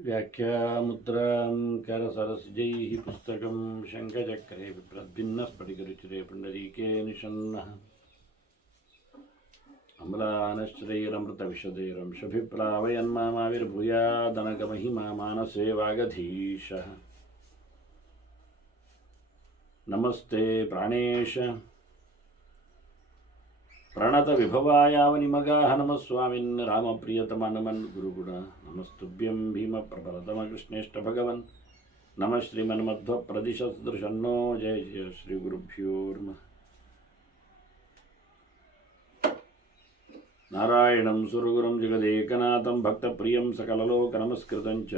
व्याख्यामुद्रां करसरसिजैः पुस्तकं शङ्खचक्रे बिभ्रद्भिन्नस्फटिकरुचिरे पुण्डरीके निषन्नः अम्लानश्रैरमृतविशदैरंशभिप्लावयन्मामाविर्भूयादनगमहिमा मानसे वागधीशः। नमस्ते प्राणेश प्रणतविभवायावनिमगाः नमः स्वामिन् रामप्रियतमनमन् गुरुगुण नमस्तुभ्यं भीमप्रबलतमकृष्णेष्ट भगवन् नमः श्रीमन्मध्वप्रदिशसदृशन्नो जय जय श्रीगुरुभ्यो नमः। नारायणं सुरगुरुं जगदेकनाथं भक्तप्रियं सकललोकनमस्कृतं च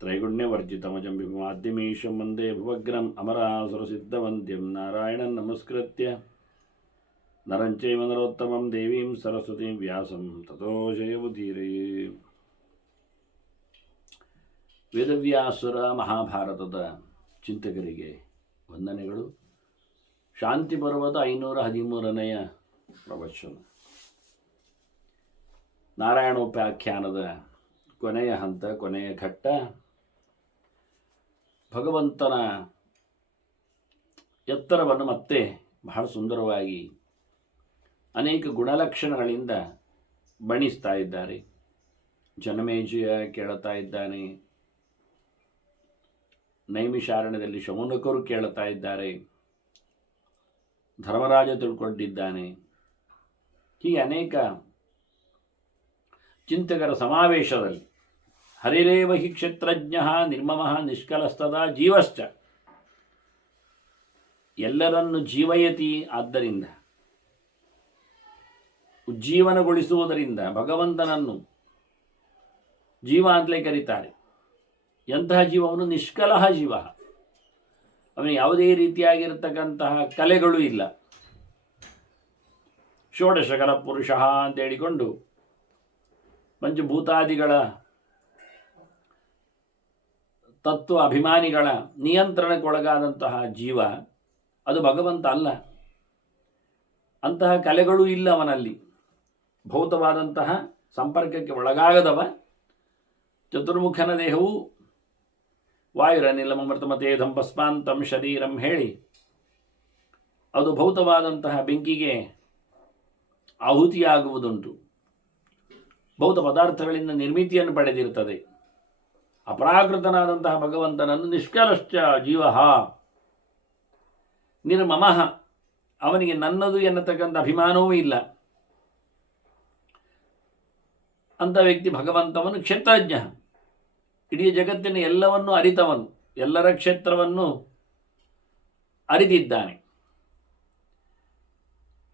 त्रैगुण्यवर्जितमजं विभुमाद्यमीशं वन्दे भुवग्रम् अमरासुरसिद्धवन्द्यं नारायणं नमस्कृत्य नरं चैव नरोत्तमं देवीं सरस्वतीं व्यासं ततो ಜಯವುದೀರಯೇ। ವೇದವ್ಯಾಸರ ಮಹಾಭಾರತದ ಚಿಂತಕರಿಗೆ ವಂದನೆಗಳು. ಶಾಂತಿ ಪರ್ವದ 513ನೆಯ ಪ್ರವಚನ. ನಾರಾಯಣೋಪಾಖ್ಯಾನದ ಕೊನೆಯ ಹಂತ, ಕೊನೆಯ ಘಟ್ಟ. ಭಗವಂತನ ಎತ್ತರವನ್ನು ಮತ್ತೆ ಬಹಳ ಸುಂದರವಾಗಿ ಅನೇಕ ಗುಣಲಕ್ಷಣಗಳಿಂದ ಬಣಿಸ್ತಾ ಇದ್ದಾರೆ. ಜನಮೇಜಯ ಕೇಳುತ್ತಾ ಇದ್ದಾನೆ, ನೈಮಿಷಾರಣ್ಯದಲ್ಲಿ ಶೌನಕರು ಕೇಳುತ್ತಾ ಇದ್ದಾರೆ, ಧರ್ಮರಾಜ ತಿಳ್ಕೊಂಡಿದ್ದಾನೆ. ಹೀಗೆ ಅನೇಕ ಚಿಂತಕರ ಸಮಾವೇಶದಲ್ಲಿ ಹರಿರೇವ ಹಿ ಕ್ಷೇತ್ರಜ್ಞ ನಿರ್ಮಮಃ ನಿಷ್ಕಲಸ್ತದ ಜೀವಶ್ಚ, ಎಲ್ಲರನ್ನು ಜೀವಯತಿ, ಆದ್ದರಿಂದ ಉಜ್ಜೀವನಗೊಳಿಸುವುದರಿಂದ ಭಗವಂತನನ್ನು ಜೀವ ಅಂತಲೇ ಕರೀತಾರೆ. ಎಂತಹ ಜೀವ? ಅವನು ನಿಷ್ಕಲಹ ಜೀವ. ಅವನು ಯಾವುದೇ ರೀತಿಯಾಗಿರತಕ್ಕಂತಹ ಕಲೆಗಳು ಇಲ್ಲ. ಷೋಡಶಕಲ ಪುರುಷ ಅಂತ ಹೇಳಿಕೊಂಡು ಪಂಚಭೂತಾದಿಗಳ ತತ್ವ ಅಭಿಮಾನಿಗಳ ನಿಯಂತ್ರಣಕ್ಕೊಳಗಾದಂತಹ ಜೀವ ಅದು ಭಗವಂತ ಅಲ್ಲ. ಅಂತಹ ಕಲೆಗಳೂ ಇಲ್ಲ ಅವನಲ್ಲಿ. ಭೌತವಾದಂತಹ ಸಂಪರ್ಕಕ್ಕೆ ಒಳಗಾಗದವ. ಚತುರ್ಮುಖನ ದೇಹವು ವಾಯುರನಿಲಮೃತಮತೇಧಂ ಭಸ್ಮಾಂತಂ ಶರೀರಂ ಹೇಳಿ ಅದು ಭೌತವಾದಂತಹ ಬೆಂಕಿಗೆ ಆಹುತಿಯಾಗುವುದುಂಟು. ಭೌತ ಪದಾರ್ಥಗಳಿಂದ ನಿರ್ಮಿತಿಯನ್ನು ಪಡೆದಿರುತ್ತದೆ. ಅಪರಾಕೃತನಾದಂತಹ ಭಗವಂತನನ್ನು ನಿಷ್ಕಲಶ್ಚ ಜೀವ ನಿರ್ಮಮಃ, ಅವನಿಗೆ ನನ್ನದು ಎನ್ನತಕ್ಕಂಥ ಅಭಿಮಾನವೂ ಇಲ್ಲ. ಅಂಥ ವ್ಯಕ್ತಿ ಭಗವಂತವನು ಕ್ಷೇತ್ರಜ್ಞ. ಇಡೀ ಜಗತ್ತಿನ ಎಲ್ಲವನ್ನೂ ಅರಿತವನು, ಎಲ್ಲರ ಕ್ಷೇತ್ರವನ್ನು ಅರಿತಿದ್ದಾನೆ.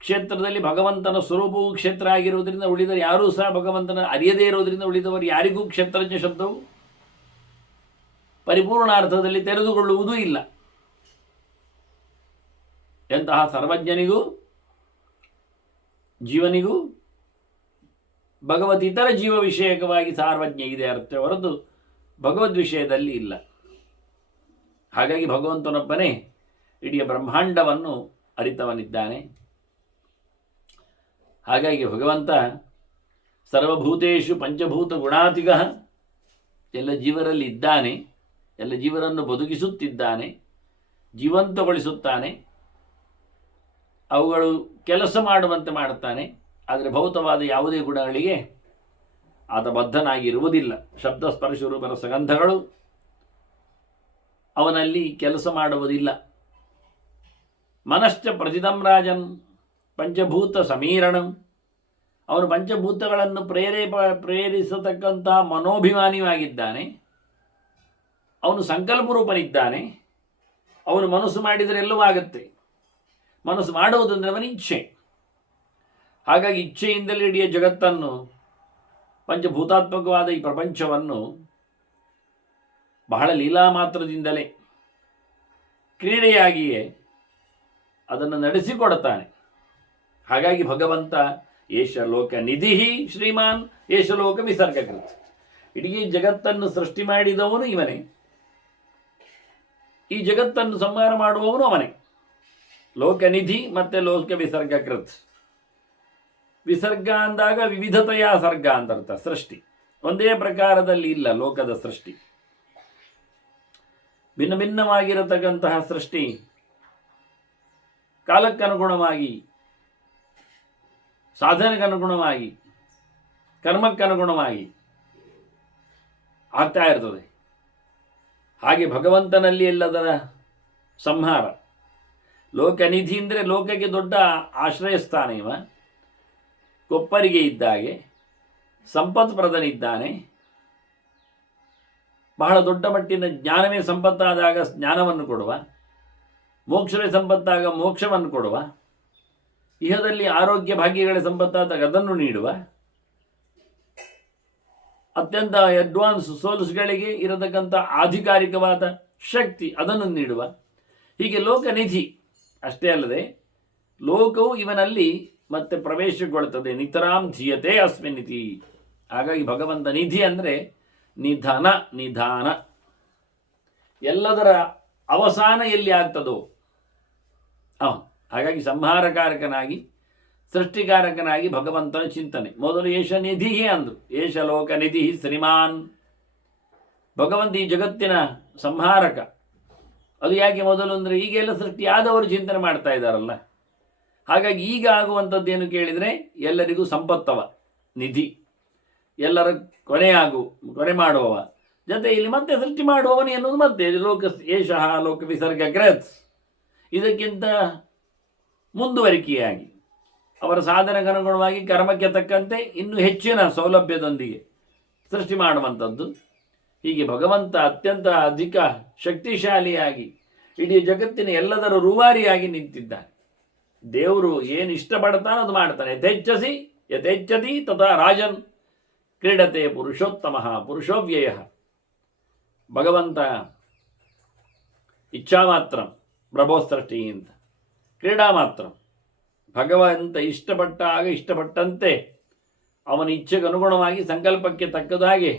ಕ್ಷೇತ್ರದಲ್ಲಿ ಭಗವಂತನ ಸ್ವರೂಪವು ಕ್ಷೇತ್ರ ಆಗಿರುವುದರಿಂದ ಉಳಿದರೆ ಯಾರೂ ಸಹ ಭಗವಂತನ ಅರಿಯದೇ ಇರುವುದರಿಂದ ಉಳಿದವರು ಯಾರಿಗೂ ಕ್ಷೇತ್ರಜ್ಞ ಶಬ್ದವು ಪರಿಪೂರ್ಣ ಅರ್ಥದಲ್ಲಿ ತೆರೆದುಕೊಳ್ಳುವುದೂ ಇಲ್ಲ. ಎಂತಹ ಸರ್ವಜ್ಞನಿಗೂ ಜೀವನಿಗೂ ಭಗವತಿತರ ಜೀವ ವಿಷಯಕವಾಗಿ ಸಾರ್ವಜ್ಞ ಇದೆ ಅರ್ಥ ಹೊರತು ಭಗವದ್ ವಿಷಯದಲ್ಲಿ ಇಲ್ಲ. ಹಾಗಾಗಿ ಭಗವಂತನೊಬ್ಬನೇ ಇಡೀ ಬ್ರಹ್ಮಾಂಡವನ್ನು ಅರಿತವನಿದ್ದಾನೆ. ಹಾಗಾಗಿ ಭಗವಂತ ಸರ್ವಭೂತೇಷು ಪಂಚಭೂತ ಗುಣಾತಿಗ, ಎಲ್ಲ ಜೀವರಲ್ಲಿ ಇದ್ದಾನೆ, ಎಲ್ಲ ಜೀವರನ್ನು ಬದುಕಿಸುತ್ತಿದ್ದಾನೆ, ಜೀವಂತಗೊಳಿಸುತ್ತಾನೆ, ಅವುಗಳು ಕೆಲಸ ಮಾಡುವಂತೆ ಮಾಡುತ್ತಾನೆ. ಆದರೆ ಭೌತವಾದ ಯಾವುದೇ ಗುಣಗಳಿಗೆ ಆತ ಬದ್ಧನಾಗಿರುವುದಿಲ್ಲ. ಶಬ್ದ ಸ್ಪರ್ಶ ರೂಪ ರಸಗಂಧಗಳು ಅವನಲ್ಲಿ ಕೆಲಸ ಮಾಡುವುದಿಲ್ಲ. ಮನಶ್ಚ ಪ್ರತಿದಂ ರಾಜನ್ ಪಂಚಭೂತ ಸಮೀರಣಂ, ಅವನು ಪಂಚಭೂತಗಳನ್ನು ಪ್ರೇರಿಸತಕ್ಕಂತಹ ಮನೋಭಿಮಾನಿಯಾಗಿದ್ದಾನೆ. ಅವನು ಸಂಕಲ್ಪರೂಪನಿದ್ದಾನೆ. ಅವನು ಮನಸ್ಸು ಮಾಡಿದರೆ ಎಲ್ಲವೂ ಆಗುತ್ತೆ. ಮನಸ್ಸು ಮಾಡುವುದಂದರೆ ಅವನ ಇಚ್ಛೆ. ಹಾಗಾಗಿ ಇಚ್ಛೆಯಿಂದಲೇ ಇಡೀ ಜಗತ್ತನ್ನು, ಪಂಚಭೂತಾತ್ಮಕವಾದ ಈ ಪ್ರಪಂಚವನ್ನು ಬಹಳ ಲೀಲಾ ಮಾತ್ರದಿಂದಲೇ ಕ್ರೀಡೆಯಾಗಿಯೇ ಅದನ್ನು ನಡೆಸಿಕೊಡುತ್ತಾನೆ. ಹಾಗಾಗಿ ಭಗವಂತ ಏಷ ಲೋಕ ನಿಧಿ ಶ್ರೀಮಾನ್ ಏಷ ಲೋಕ ವಿಸರ್ಗಕೃತ್, ಇಡೀ ಜಗತ್ತನ್ನು ಸೃಷ್ಟಿ ಮಾಡಿದವನು ಇವನೇ, ಈ ಜಗತ್ತನ್ನು ಸಂಹಾರ ಮಾಡುವವನು ಅವನೇ. ಲೋಕನಿಧಿ ಮತ್ತೆ ಲೋಕ ವಿಸರ್ಗಕೃತ್. ವಿಸರ್ಗ ಅಂದಾಗ ವಿವಿಧತೆಯ ಸರ್ಗ ಅಂತ ಅರ್ಥ, ಸೃಷ್ಟಿ. ಒಂದೇ ಪ್ರಕಾರದಲ್ಲಿ ಇಲ್ಲ ಲೋಕದ ಸೃಷ್ಟಿ. ಭಿನ್ನ ಭಿನ್ನವಾಗಿರತಕ್ಕಂತಹ ಸೃಷ್ಟಿ ಕಾಲಕ್ಕನುಗುಣವಾಗಿ, ಸಾಧನೆಗನುಗುಣವಾಗಿ, ಕರ್ಮಕ್ಕನುಗುಣವಾಗಿ ಆಗ್ತಾ ಇರ್ತದೆ. ಹಾಗೆ ಭಗವಂತನಲ್ಲಿ ಎಲ್ಲದರ ಸಂಹಾರ. ಲೋಕನಿಧಿ ಅಂದರೆ ಲೋಕಕ್ಕೆ ದೊಡ್ಡ ಆಶ್ರಯ ಸ್ಥಾನ. ಇವ ಕೊಪ್ಪರಿಗೆ ಇದ್ದಾಗೆ ಸಂಪತ್ಪ್ರದನಿದ್ದಾನೆ. ಬಹಳ ದೊಡ್ಡ ಮಟ್ಟಿನ ಜ್ಞಾನವೇ ಸಂಪತ್ತಾದಾಗ ಜ್ಞಾನವನ್ನು ಕೊಡುವ, ಮೋಕ್ಷವೇ ಸಂಪತ್ತಾಗ ಮೋಕ್ಷವನ್ನು ಕೊಡುವ, ಇಹದಲ್ಲಿ ಆರೋಗ್ಯ ಭಾಗ್ಯಗಳ ಸಂಪತ್ತಾದಾಗ ಅದನ್ನು ನೀಡುವ, ಅತ್ಯಂತ ಅಡ್ವಾನ್ಸ್ ಸೋಲ್ಸ್ಗಳಿಗೆ ಇರತಕ್ಕಂಥ ಆಧಿಕಾರಿಕವಾದ ಶಕ್ತಿ ಅದನ್ನು ನೀಡುವ. ಹೀಗೆ ಲೋಕನಿಧಿ. ಅಷ್ಟೇ ಅಲ್ಲದೆ ಲೋಕವು ಇವನಲ್ಲಿ ಮತ್ತೆ ಪ್ರವೇಶಗೊಳ್ಳುತ್ತದೆ. ನಿತರಾಂ ಧೀಯತೆ ಅಸ್ಮಿನ್ನಿತಿ. ಹಾಗಾಗಿ ಭಗವಂತ ನಿಧಿ ಅಂದರೆ ನಿಧಾನ. ಎಲ್ಲದರ ಅವಸಾನ ಎಲ್ಲಿ ಆಗ್ತದೋ ಹಾಗಾಗಿ ಸಂಹಾರಕಾರಕನಾಗಿ, ಸೃಷ್ಟಿಕಾರಕನಾಗಿ ಭಗವಂತನ ಚಿಂತನೆ. ಮೊದಲು ಏಷ ನಿಧಿ ಅಂದರು. ಏಷ ಲೋಕ ನಿಧಿ ಶ್ರೀಮಾನ್. ಭಗವಂತ ಈ ಜಗತ್ತಿನ ಸಂಹಾರಕ. ಅದು ಯಾಕೆ ಮೊದಲು ಅಂದರೆ ಈಗೆಲ್ಲ ಸೃಷ್ಟಿಯಾದವರು ಚಿಂತನೆ ಮಾಡ್ತಾ ಇದ್ದಾರಲ್ಲ. ಹಾಗಾಗಿ ಈಗ ಆಗುವಂಥದ್ದೇನು ಕೇಳಿದರೆ ಎಲ್ಲರಿಗೂ ಸಂಪತ್ತವ ನಿಧಿ, ಎಲ್ಲರ ಕೊನೆ ಮಾಡುವವ, ಜೊತೆ ಇಲ್ಲಿ ಮತ್ತೆ ಸೃಷ್ಟಿ ಮಾಡುವವನು ಎನ್ನುವುದು ಮತ್ತೆ ಲೋಕ ಏಷಃ ಲೋಕ ವಿಸರ್ಗ ಗ್ರತ್. ಇದಕ್ಕಿಂತ ಮುಂದುವರಿಕೆಯಾಗಿ ಅವರ ಸಾಧನೆಗನುಗುಣವಾಗಿ ಕರ್ಮಕ್ಕೆ ತಕ್ಕಂತೆ ಇನ್ನೂ ಹೆಚ್ಚಿನ ಸೌಲಭ್ಯದೊಂದಿಗೆ ಸೃಷ್ಟಿ ಮಾಡುವಂಥದ್ದು. ಹೀಗೆ ಭಗವಂತ ಅತ್ಯಂತ ಅಧಿಕ ಶಕ್ತಿಶಾಲಿಯಾಗಿ ಇಡೀ ಜಗತ್ತಿನ ಎಲ್ಲದರ ರೂವಾರಿಯಾಗಿ ನಿಂತಿದ್ದಾನೆ. ದೇವರು ಏನು ಇಷ್ಟಪಡ್ತಾನೋ ಅದು ಮಾಡ್ತಾನೆ. ಯಥೇಚ್ಛತಿ ತಥಾ ರಾಜನ್ ಕ್ರೀಡತೆ ಪುರುಷೋತ್ತಮ ಪುರುಷೋವ್ಯಯ. ಭಗವಂತ ಇಚ್ಛಾ ಮಾತ್ರ ಪ್ರಭೋಸೃಷ್ಟಿ ಅಂತ, ಕ್ರೀಡಾ ಮಾತ್ರ. ಭಗವಂತ ಇಷ್ಟಪಟ್ಟಾಗ ಇಷ್ಟಪಟ್ಟಂತೆ ಅವನ ಇಚ್ಛೆಗೆ ಅನುಗುಣವಾಗಿ ಸಂಕಲ್ಪಕ್ಕೆ ತಕ್ಕದಾಗೆ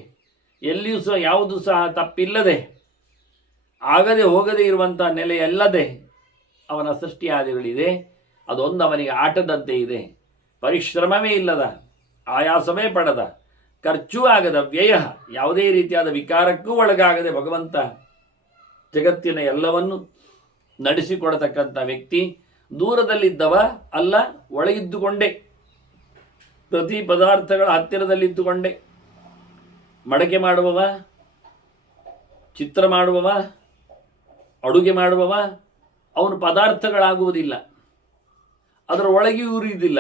ಎಲ್ಲಿಯೂ ಸಹ ಯಾವುದೂ ಸಹ ತಪ್ಪಿಲ್ಲದೆ, ಆಗದೆ ಹೋಗದೆ ಇರುವಂಥ ನೆಲೆಯಲ್ಲದೆ ಅವನ ಸೃಷ್ಟಿಯಾದಿಗಳಿದೆ. ಅದೊಂದು ಅವನಿಗೆ ಆಟದಂತೆ ಇದೆ. ಪರಿಶ್ರಮವೇ ಇಲ್ಲದ, ಆಯಾಸವೇ ಪಡದ, ಖರ್ಚೂ ಆಗದ, ವ್ಯಯ ಯಾವುದೇ ರೀತಿಯಾದ ವಿಕಾರಕ್ಕೂ ಒಳಗಾಗದೆ ಭಗವಂತ ಜಗತ್ತಿನ ಎಲ್ಲವನ್ನು ನಡೆಸಿಕೊಡತಕ್ಕಂಥ ವ್ಯಕ್ತಿ. ದೂರದಲ್ಲಿದ್ದವ ಅಲ್ಲ, ಒಳಗಿದ್ದುಕೊಂಡೇ, ಪ್ರತಿ ಪದಾರ್ಥಗಳ ಹತ್ತಿರದಲ್ಲಿದ್ದುಕೊಂಡೇ ಮಡಕೆ ಮಾಡುವವ, ಚಿತ್ರ ಮಾಡುವವ, ಅಡುಗೆ ಮಾಡುವವ. ಅವನು ಪದಾರ್ಥಗಳಾಗುವುದಿಲ್ಲ, ಅದರ ಒಳಗೆ ಉರಿಯುವುದಿಲ್ಲ.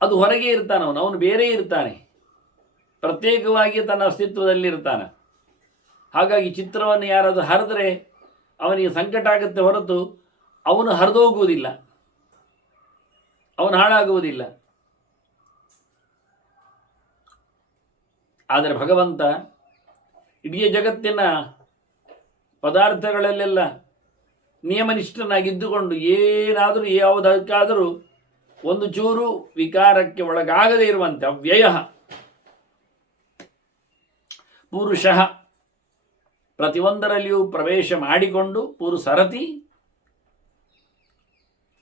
ಅದು ಹೊರಗೆ ಇರ್ತಾನೆ. ಅವನು ಬೇರೆ ಇರ್ತಾನೆ, ಪ್ರತ್ಯೇಕವಾಗಿ ತನ್ನ ಅಸ್ತಿತ್ವದಲ್ಲಿರ್ತಾನೆ. ಹಾಗಾಗಿ ಚಿತ್ರವನ್ನು ಯಾರಾದರೂ ಹರಿದ್ರೆ ಅವನಿಗೆ ಸಂಕಟ ಆಗುತ್ತೆ ಹೊರತು ಅವನು ಹರಿದೋಗುವುದಿಲ್ಲ, ಅವನು ಹಾಳಾಗುವುದಿಲ್ಲ. ಆದರೆ ಭಗವಂತ ಇಡೀ ಜಗತ್ತಿನ ಪದಾರ್ಥಗಳಲ್ಲೆಲ್ಲ ನಿಯಮನಿಷ್ಠನಾಗಿದ್ದುಕೊಂಡು ಏನಾದರೂ ಯಾವುದಕ್ಕಾದರೂ ಒಂದು ಚೂರು ವಿಕಾರಕ್ಕೆ ಒಳಗಾಗದೇ ಇರುವಂತೆ ಅವ್ಯಯ ಪುರುಷ ಪ್ರತಿಯೊಂದರಲ್ಲಿಯೂ ಪ್ರವೇಶ ಮಾಡಿಕೊಂಡು ಪುರುಸರತಿ,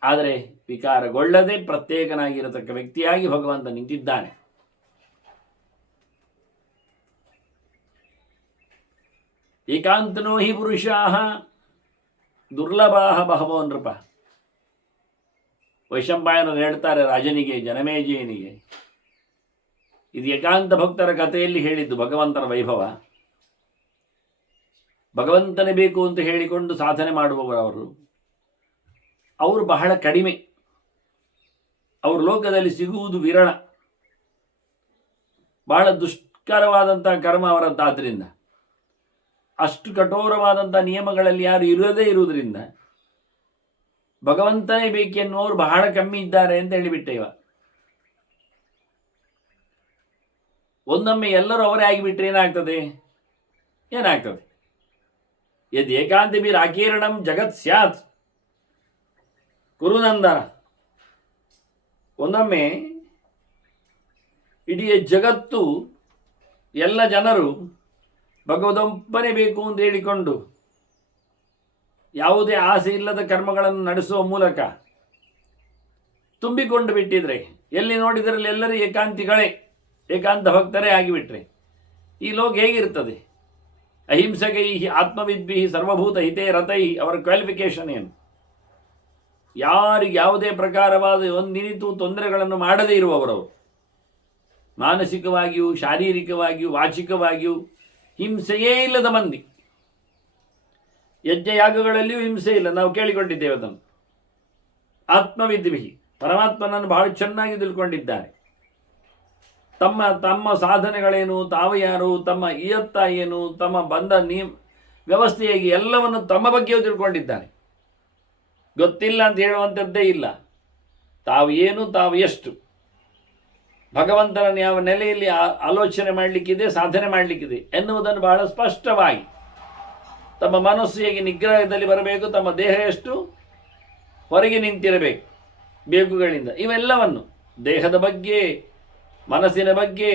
ಆದರೆ ವಿಕಾರಗೊಳ್ಳದೆ ಪ್ರತ್ಯೇಕನಾಗಿರತಕ್ಕ ವ್ಯಕ್ತಿಯಾಗಿ ಭಗವಂತ ನಿಂತಿದ್ದಾನೆ. ಏಕಾಂತನೋ ಹಿ ಪುರುಷಾ ದುರ್ಲಭಾ ಬಹವೋ ನೃಪ. ವೈಶಂಪಾಯನರು ಹೇಳ್ತಾರೆ ರಾಜನಿಗೆ, ಜನಮೇಜಯನಿಗೆ, ಇದು ಏಕಾಂತ ಭಕ್ತರ ಕಥೆಯಲ್ಲಿ ಹೇಳಿದ್ದು ಭಗವಂತನ ವೈಭವ. ಭಗವಂತನೇ ಬೇಕು ಅಂತ ಹೇಳಿಕೊಂಡು ಸಾಧನೆ ಮಾಡುವವರು ಅವರು ಬಹಳ ಕಡಿಮೆ. ಅವರು ಲೋಕದಲ್ಲಿ ಸಿಗುವುದು ವಿರಳ. ಬಹಳ ದುಷ್ಕರವಾದಂಥ ಕರ್ಮ ಅವರದ್ದಾದ್ದರಿಂದ, ಅಷ್ಟು ಕಠೋರವಾದಂಥ ನಿಯಮಗಳಲ್ಲಿ ಯಾರು ಇರದೇ ಇರುವುದರಿಂದ ಭಗವಂತನೇ ಬೇಕೆನ್ನುವರು ಬಹಳ ಕಮ್ಮಿ ಇದ್ದಾರೆ ಅಂತ ಹೇಳಿಬಿಟ್ಟೆ. ಇವ ಒಂದೊಮ್ಮೆ ಎಲ್ಲರೂ ಅವರೇ ಆಗಿಬಿಟ್ರೆ ಏನಾಗ್ತದೆ? ಯದ್ ಏಕಾಂತಬಿರ್ ಆಕೀರ್ಣಂ ಜಗತ್ ಸ್ಯಾತ್ ಕುರುನಂದನ. ಒಂದೊಮ್ಮೆ ಇಡೀ ಜಗತ್ತು, ಎಲ್ಲ ಜನರು ಭಗವದೊಬ್ಬನೇ ಬೇಕು ಅಂತ ಹೇಳಿಕೊಂಡು ಯಾವುದೇ ಆಸೆ ಇಲ್ಲದ ಕರ್ಮಗಳನ್ನು ನಡೆಸುವ ಮೂಲಕ ತುಂಬಿಕೊಂಡು ಬಿಟ್ಟಿದ್ರೆ, ಎಲ್ಲಿ ನೋಡಿದರಲ್ಲಿ ಎಲ್ಲರೂ ಏಕಾಂತಿಗಳೇ, ಏಕಾಂತ ಭಕ್ತರೇ ಆಗಿಬಿಟ್ರೆ ಈ ಲೋಕ ಹೇಗಿರ್ತದೆ? ಅಹಿಂಸಕೈ ಆತ್ಮವಿದ್ಭಿ ಸರ್ವಭೂತ ಹಿತೇ ರಥೈ, ಅವರ ಕ್ವಾಲಿಫಿಕೇಶನ್ ಏನು? ಯಾರಿಗೆ ಯಾವುದೇ ಪ್ರಕಾರವಾದ ಒಂದಿನಿತು ತೊಂದರೆಗಳನ್ನು ಮಾಡದೇ ಇರುವವರವರು, ಮಾನಸಿಕವಾಗಿಯೂ ಶಾರೀರಿಕವಾಗಿಯೂ ವಾಚಿಕವಾಗಿಯೂ ಹಿಂಸೆಯೇ ಇಲ್ಲದ ಮಂದಿ. ಯಜ್ಞಯಾಗಗಳಲ್ಲಿಯೂ ಹಿಂಸೆ ಇಲ್ಲ, ನಾವು ಕೇಳಿಕೊಂಡಿದ್ದೇವೆ ಅದನ್ನು. ಆತ್ಮವಿದ್ಭಿ, ಪರಮಾತ್ಮನನ್ನು ಬಹಳ ಚೆನ್ನಾಗಿ ತಿಳ್ಕೊಂಡಿದ್ದಾರೆ. ತಮ್ಮ ತಮ್ಮ ಸಾಧನೆಗಳೇನು, ತಾವು ಯಾರು, ತಮ್ಮ ಇಯತ್ತ ಏನು, ತಮ್ಮ ಬಂದ ವ್ಯವಸ್ಥೆ ಹೇಗೆ, ಎಲ್ಲವನ್ನು ತಮ್ಮ ಬಗ್ಗೆಯೂ ತಿಳ್ಕೊಂಡಿದ್ದಾರೆ. ಗೊತ್ತಿಲ್ಲ ಅಂತ ಹೇಳುವಂಥದ್ದೇ ಇಲ್ಲ. ತಾವು ಏನು, ತಾವು ಎಷ್ಟು, ಭಗವಂತನ ಯಾವ ನೆಲೆಯಲ್ಲಿ ಆಲೋಚನೆ ಮಾಡಲಿಕ್ಕಿದೆ, ಸಾಧನೆ ಮಾಡಲಿಕ್ಕಿದೆ ಎನ್ನುವುದನ್ನು ಬಹಳ ಸ್ಪಷ್ಟವಾಗಿ, ತಮ್ಮ ಮನಸ್ಸು ಹೇಗೆ ನಿಗ್ರಹದಲ್ಲಿ ಬರಬೇಕು, ತಮ್ಮ ದೇಹ ಎಷ್ಟು ಹೊರಗೆ ನಿಂತಿರಬೇಕು ಬೇಗುಗಳಿಂದ, ಇವೆಲ್ಲವನ್ನು ದೇಹದ ಬಗ್ಗೆ, ಮನಸ್ಸಿನ ಬಗ್ಗೆ,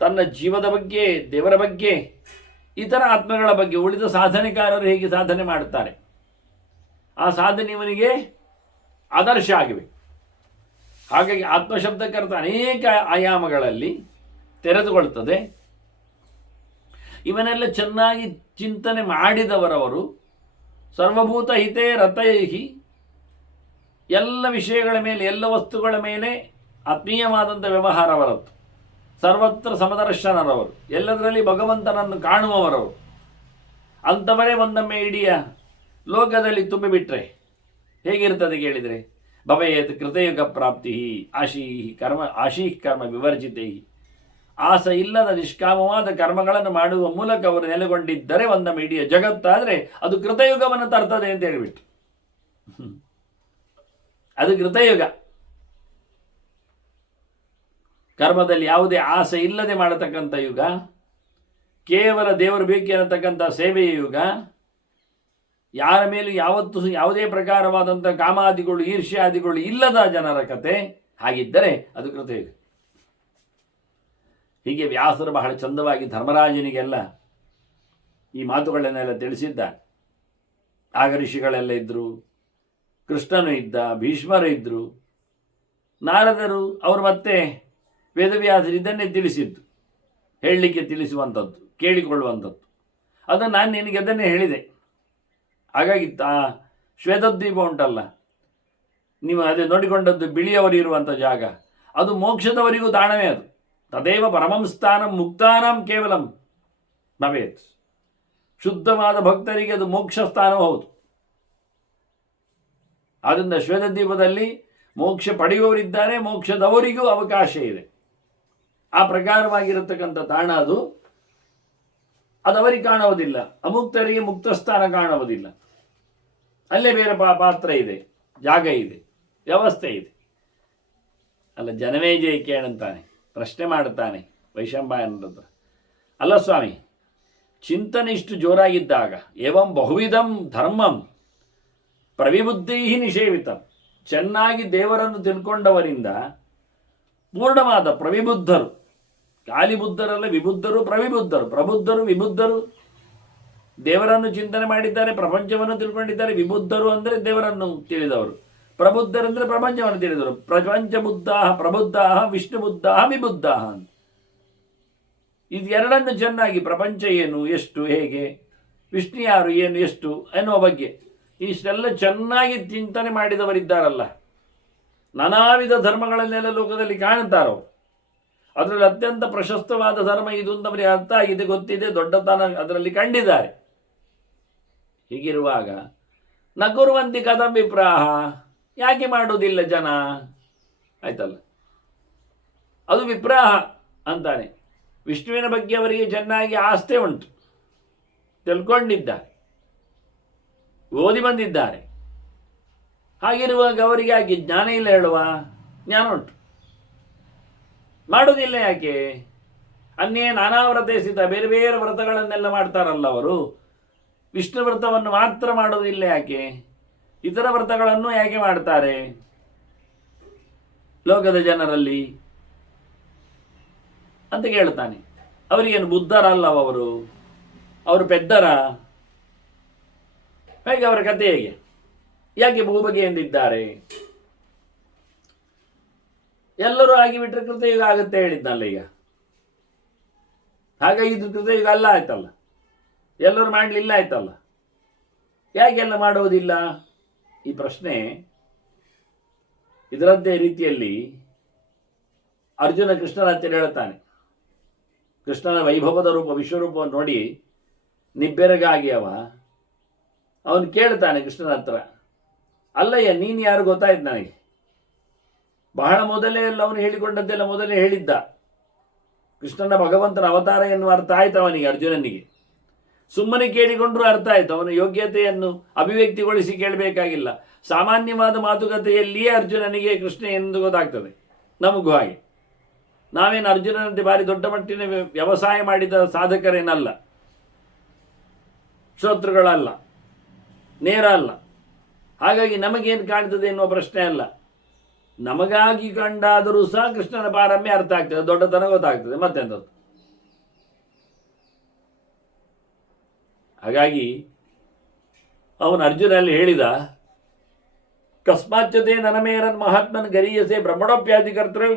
ತನ್ನ ಜೀವದ ಬಗ್ಗೆ, ದೇವರ ಬಗ್ಗೆ, ಇತರ ಆತ್ಮಗಳ ಬಗ್ಗೆ, ಉಳಿದ ಸಾಧನೆಕಾರರು ಹೇಗೆ ಸಾಧನೆ ಮಾಡುತ್ತಾರೆ ಆ ಸಾಧನೆ ಇವನಿಗೆ ಆದರ್ಶ ಆಗಿವೆ. ಹಾಗಾಗಿ ಆತ್ಮಶಬ್ದಕ್ಕರ್ಥ ಅನೇಕ ಆಯಾಮಗಳಲ್ಲಿ ತೆರೆದುಕೊಳ್ತದೆ. ಇವನ್ನೆಲ್ಲ ಚೆನ್ನಾಗಿ ಚಿಂತನೆ ಮಾಡಿದವರವರು ಸರ್ವಭೂತ ಹಿತೇ ರಥೈಹಿ, ಎಲ್ಲ ವಿಷಯಗಳ ಮೇಲೆ, ಎಲ್ಲ ವಸ್ತುಗಳ ಮೇಲೆ ಆತ್ಮೀಯವಾದಂಥ ವ್ಯವಹಾರವರದ್ದು. ಸರ್ವತ್ರ ಸಮದರ್ಶನರವರು, ಎಲ್ಲದರಲ್ಲಿ ಭಗವಂತನನ್ನು ಕಾಣುವವರವರು. ಅಂಥವರೇ ಒಂದೊಮ್ಮೆ ಇಡೀ ಲೋಕದಲ್ಲಿ ತುಂಬಿಬಿಟ್ರೆ ಹೇಗಿರ್ತದೆ ಕೇಳಿದರೆ, ಭವೇತ್ ಕೃತಯುಗ ಪ್ರಾಪ್ತಿ ಆಶೀ ಕರ್ಮ ವಿವರ್ಜಿತೈ, ಆಸ ಇಲ್ಲದ ನಿಷ್ಕಾಮವಾದ ಕರ್ಮಗಳನ್ನು ಮಾಡುವ ಮೂಲಕ ಅವರು ನೆಲೆಗೊಂಡಿದ್ದರೆ ಒಂದೊಮ್ಮೆ ಇಡೀ ಜಗತ್ತಾದರೆ ಅದು ಕೃತಯುಗವನ್ನು ತರ್ತದೆ ಅಂತ ಹೇಳಿಬಿಟ್ಟು. ಅದು ಕೃತಯುಗ. ಕರ್ಮದಲ್ಲಿ ಯಾವುದೇ ಆಸೆ ಇಲ್ಲದೆ ಮಾಡತಕ್ಕಂಥ ಯುಗ, ಕೇವಲ ದೇವರು ಬೇಕು ಅನ್ನತಕ್ಕಂಥ ಸೇವೆಯ ಯುಗ, ಯಾರ ಮೇಲೂ ಯಾವತ್ತೂ ಯಾವುದೇ ಪ್ರಕಾರವಾದಂಥ ಕಾಮಾದಿಗಳು ಈರ್ಷ್ಯಾದಿಗಳು ಇಲ್ಲದ ಜನರ ಕತೆ. ಹಾಗಿದ್ದರೆ ಅದು ಕೃತಯುಗ. ಹೀಗೆ ವ್ಯಾಸರು ಬಹಳ ಚಂದವಾಗಿ ಧರ್ಮರಾಜನಿಗೆಲ್ಲ ಈ ಮಾತುಗಳನ್ನೆಲ್ಲ ತಿಳಿಸಿದ್ದಾರೆ. ಆಗ ಋಷಿಗಳೆಲ್ಲ ಇದ್ದರು, ಕೃಷ್ಣನು ಇದ್ದ, ಭೀಷ್ಮರು ಇದ್ದರು, ನಾರದರು, ಅವರು ಮತ್ತೆ ವೇದವ್ಯಾಸರು ಇದನ್ನೇ ತಿಳಿಸಿದ್ದು, ಹೇಳಲಿಕ್ಕೆ ತಿಳಿಸುವಂಥದ್ದು, ಕೇಳಿಕೊಳ್ಳುವಂಥದ್ದು. ಅದನ್ನು ನಾನು ನಿನಗೆ ಅದನ್ನೇ ಹೇಳಿದೆ. ಹಾಗಾಗಿ ಶ್ವೇತದ್ವೀಪ ಉಂಟಲ್ಲ, ನೀವು ಅದೇ ನೋಡಿಕೊಂಡದ್ದು ಬಿಳಿಯವರು ಇರುವಂಥ ಜಾಗ, ಅದು ಮೋಕ್ಷದವರಿಗೂ ತಾಣವೇ. ಅದು ತದೇವ ಪರಮಂ ಸ್ಥಾನಂ ಮುಕ್ತಾನಾಂ ಕೇವಲಂ ಭವೇತ್. ಶುದ್ಧವಾದ ಭಕ್ತರಿಗೆ ಅದು ಮೋಕ್ಷ ಸ್ಥಾನವೂ ಹೌದು. ಆದ್ದರಿಂದ ಶ್ವೇತದ್ವೀಪದಲ್ಲಿ ಮೋಕ್ಷ ಪಡೆಯುವವರಿದ್ದಾರೆ, ಮೋಕ್ಷದವರಿಗೂ ಅವಕಾಶ ಇದೆ. ಆ ಪ್ರಕಾರವಾಗಿರತಕ್ಕಂಥ ತಾಣ ಅದು. ಅವರಿಗೆ ಕಾಣುವುದಿಲ್ಲ, ಅಮುಕ್ತರಿಗೆ ಮುಕ್ತ ಸ್ಥಾನ ಕಾಣುವುದಿಲ್ಲ. ಅಲ್ಲೇ ಬೇರೆ ಪಾತ್ರ ಇದೆ, ಜಾಗ ಇದೆ, ವ್ಯವಸ್ಥೆ ಇದೆ. ಅಲ್ಲ, ಜನಮೇಜಯ ಕೇಳಂತಾನೆ, ಪ್ರಶ್ನೆ ಮಾಡುತ್ತಾನೆ ವೈಶಂಪಾಯನರ. ಅಲ್ಲ ಸ್ವಾಮಿ, ಚಿಂತನೆ ಇಷ್ಟು ಜೋರಾಗಿದ್ದಾಗ, ಏವಂ ಬಹುವಿಧಂ ಧರ್ಮಂ ಪ್ರವಿಬುದ್ಧೈ ನಿಷೇವಿತಂ, ಚೆನ್ನಾಗಿ ದೇವರನ್ನು ತಿಳ್ಕೊಂಡವರಿಂದ ಪೂರ್ಣವಾದ ಪ್ರವಿಬುದ್ಧರು, ಖಾಲಿ ಬುದ್ಧರಲ್ಲ, ವಿಬುದ್ಧರು, ಪ್ರವಿಬುದ್ಧರು, ಪ್ರಬುದ್ಧರು, ವಿಬುದ್ಧರು, ದೇವರನ್ನು ಚಿಂತನೆ ಮಾಡಿದ್ದಾರೆ, ಪ್ರಪಂಚವನ್ನು ತಿಳ್ಕೊಂಡಿದ್ದಾರೆ. ವಿಬುದ್ಧರು ಅಂದರೆ ದೇವರನ್ನು ತಿಳಿದವರು, ಪ್ರಬುದ್ಧರೆಂದರೆ ಪ್ರಪಂಚವನ್ನು ತಿಳಿದವರು. ಪ್ರಪಂಚ ಬುದ್ಧ ಪ್ರಬುದ್ಧ, ವಿಷ್ಣು ಬುದ್ಧ, ವಿಬುದ್ಧ ಅಂತ ಇದೆರಡನ್ನು ಚೆನ್ನಾಗಿ, ಪ್ರಪಂಚ ಏನು, ಎಷ್ಟು, ಹೇಗೆ, ವಿಷ್ಣು ಯಾರು, ಏನು, ಎಷ್ಟು ಎನ್ನುವ ಬಗ್ಗೆ ಇಷ್ಟೆಲ್ಲ ಚೆನ್ನಾಗಿ ಚಿಂತನೆ ಮಾಡಿದವರಿದ್ದಾರಲ್ಲ, ನಾನಾ ವಿಧ ಧರ್ಮಗಳನ್ನೆಲ್ಲ ಲೋಕದಲ್ಲಿ ಕಾಣುತ್ತಾರೋ, ಅದರಲ್ಲಿ ಅತ್ಯಂತ ಪ್ರಶಸ್ತವಾದ ಧರ್ಮ ಇದು ಅಂತ ಅವರಿಗೆ ಅರ್ಥ ಆಗಿದೆ, ಗೊತ್ತಿದೆ, ದೊಡ್ಡತನ ಅದರಲ್ಲಿ ಕಂಡಿದ್ದಾರೆ. ಹೀಗಿರುವಾಗ ನ ಕುರುವಂತಿ ಕಥಂ ವಿಪ್ರಾಹ, ಯಾಕೆ ಮಾಡುವುದಿಲ್ಲ ಜನ? ಆಯ್ತಲ್ಲ, ಅದು ವಿಪ್ರಾಹ ಅಂತಾನೆ. ವಿಷ್ಣುವಿನ ಬಗ್ಗೆ ಅವರಿಗೆ ಚೆನ್ನಾಗಿ ಆಸ್ಥೆ ಉಂಟು, ತಿಳ್ಕೊಂಡಿದ್ದಾರೆ, ಓದಿ ಬಂದಿದ್ದಾರೆ. ಹಾಗಿರುವಾಗ ಅವರಿಗೆ ಯಾಕೆ ಜ್ಞಾನ ಇಲ್ಲ ಹೇಳುವ? ಜ್ಞಾನ ಉಂಟು, ಮಾಡೋದಿಲ್ಲ ಯಾಕೆ? ಅನ್ನೇ ನಾನಾ ವ್ರತೇಸಿತ, ಬೇರೆ ಬೇರೆ ವ್ರತಗಳನ್ನೆಲ್ಲ ಮಾಡ್ತಾರಲ್ಲ ಅವರು. ವಿಷ್ಣು ವ್ರತವನ್ನು ಮಾತ್ರ ಮಾಡೋದಿಲ್ಲ ಯಾಕೆ? ಇತರ ವ್ರತಗಳನ್ನು ಯಾಕೆ ಮಾಡ್ತಾರೆ ಲೋಕದ ಜನರಲ್ಲಿ ಅಂತ ಕೇಳ್ತಾನೆ. ಅವರಿಗೇನು ಬುದ್ಧರಲ್ಲವ ಅವರು? ಅವರು ಪೆದ್ದರ? ಹೇಗೆ ಅವರ ಕಥೆ ಹೇಗೆ? ಯಾಕೆ ಬಹುಬಗೆಯಿಂದಿದ್ದಾರೆ? ಎಲ್ಲರೂ ಆಗಿಬಿಟ್ರೆ ಕೃತಯುಗ ಆಗುತ್ತೆ ಹೇಳಿದ್ನಲ್ಲ ಈಗ. ಹಾಗಾಗಿ ಇದು ಕೃತಯುಗ ಅಲ್ಲ ಆಯ್ತಲ್ಲ, ಎಲ್ಲರೂ ಮಾಡಲಿಲ್ಲ ಆಯ್ತಲ್ಲ, ಯಾಕೆಲ್ಲ ಮಾಡುವುದಿಲ್ಲ? ಈ ಪ್ರಶ್ನೆ ಇದರದ್ದೇ ರೀತಿಯಲ್ಲಿ ಅರ್ಜುನ ಕೃಷ್ಣನ ಹತ್ತಿರ ಹೇಳ್ತಾನೆ. ಕೃಷ್ಣನ ವೈಭವದ ರೂಪ ವಿಶ್ವರೂಪವನ್ನು ನೋಡಿ ನಿಬ್ಬೆರಗಾಗಿ ಅವನು ಕೇಳ್ತಾನೆ ಕೃಷ್ಣನ ಹತ್ರ, ಅಲ್ಲಯ್ಯ ನೀನು ಯಾರು ಗೊತ್ತಾಯ್ತು ನನಗೆ. ಬಹಳ ಮೊದಲೇ ಎಲ್ಲ ಅವನು ಹೇಳಿಕೊಂಡದ್ದೆಲ್ಲ ಮೊದಲೇ ಹೇಳಿದ್ದ. ಕೃಷ್ಣನ ಭಗವಂತನ ಅವತಾರ ಎನ್ನುವ ಅರ್ಥ ಆಯ್ತು ಅವನಿಗೆ, ಅರ್ಜುನನಿಗೆ. ಸುಮ್ಮನೆ ಕೇಳಿಕೊಂಡ್ರೂ ಅರ್ಥ ಆಯ್ತು. ಅವನ ಯೋಗ್ಯತೆಯನ್ನು ಅಭಿವ್ಯಕ್ತಿಗೊಳಿಸಿ ಕೇಳಬೇಕಾಗಿಲ್ಲ. ಸಾಮಾನ್ಯವಾದ ಮಾತುಕತೆಯಲ್ಲಿಯೇ ಅರ್ಜುನನಿಗೆ ಕೃಷ್ಣ ಎಂದು ಗೊತ್ತಾಗ್ತದೆ. ನಮಗೂ ಹಾಗೆ. ನಾವೇನು ಅರ್ಜುನನಂತೆ ಭಾರಿ ದೊಡ್ಡ ಮಟ್ಟಿನ ವ್ಯವಸಾಯ ಮಾಡಿದ ಸಾಧಕರೇನಲ್ಲ, ಶ್ರೋತೃಗಳಲ್ಲ, ನೇರ ಅಲ್ಲ. ಹಾಗಾಗಿ ನಮಗೇನು ಕಾಣ್ತದೆ ಎನ್ನುವ ಪ್ರಶ್ನೆ ಅಲ್ಲ. ನಮಗಾಗಿ ಕಂಡಾದರೂ ಸಹ ಕೃಷ್ಣನ ಪಾರಮ್ಯ ಅರ್ಥ ಆಗ್ತದೆ, ದೊಡ್ಡತನ ಗೊತ್ತಾಗ್ತದೆ, ಮತ್ತೆಂಥದ್ದು. ಹಾಗಾಗಿ ಅವನು ಅರ್ಜುನಲ್ಲಿ ಹೇಳಿದ, ಕಸ್ಮಾಚ್ಯತೆ ನನಮೇರನ್ ಮಹಾತ್ಮನ್ ಗರೀಯಸೆ ಬ್ರಹ್ಮಣೋಪ್ಯಾದಿ ಕರ್ತೃ.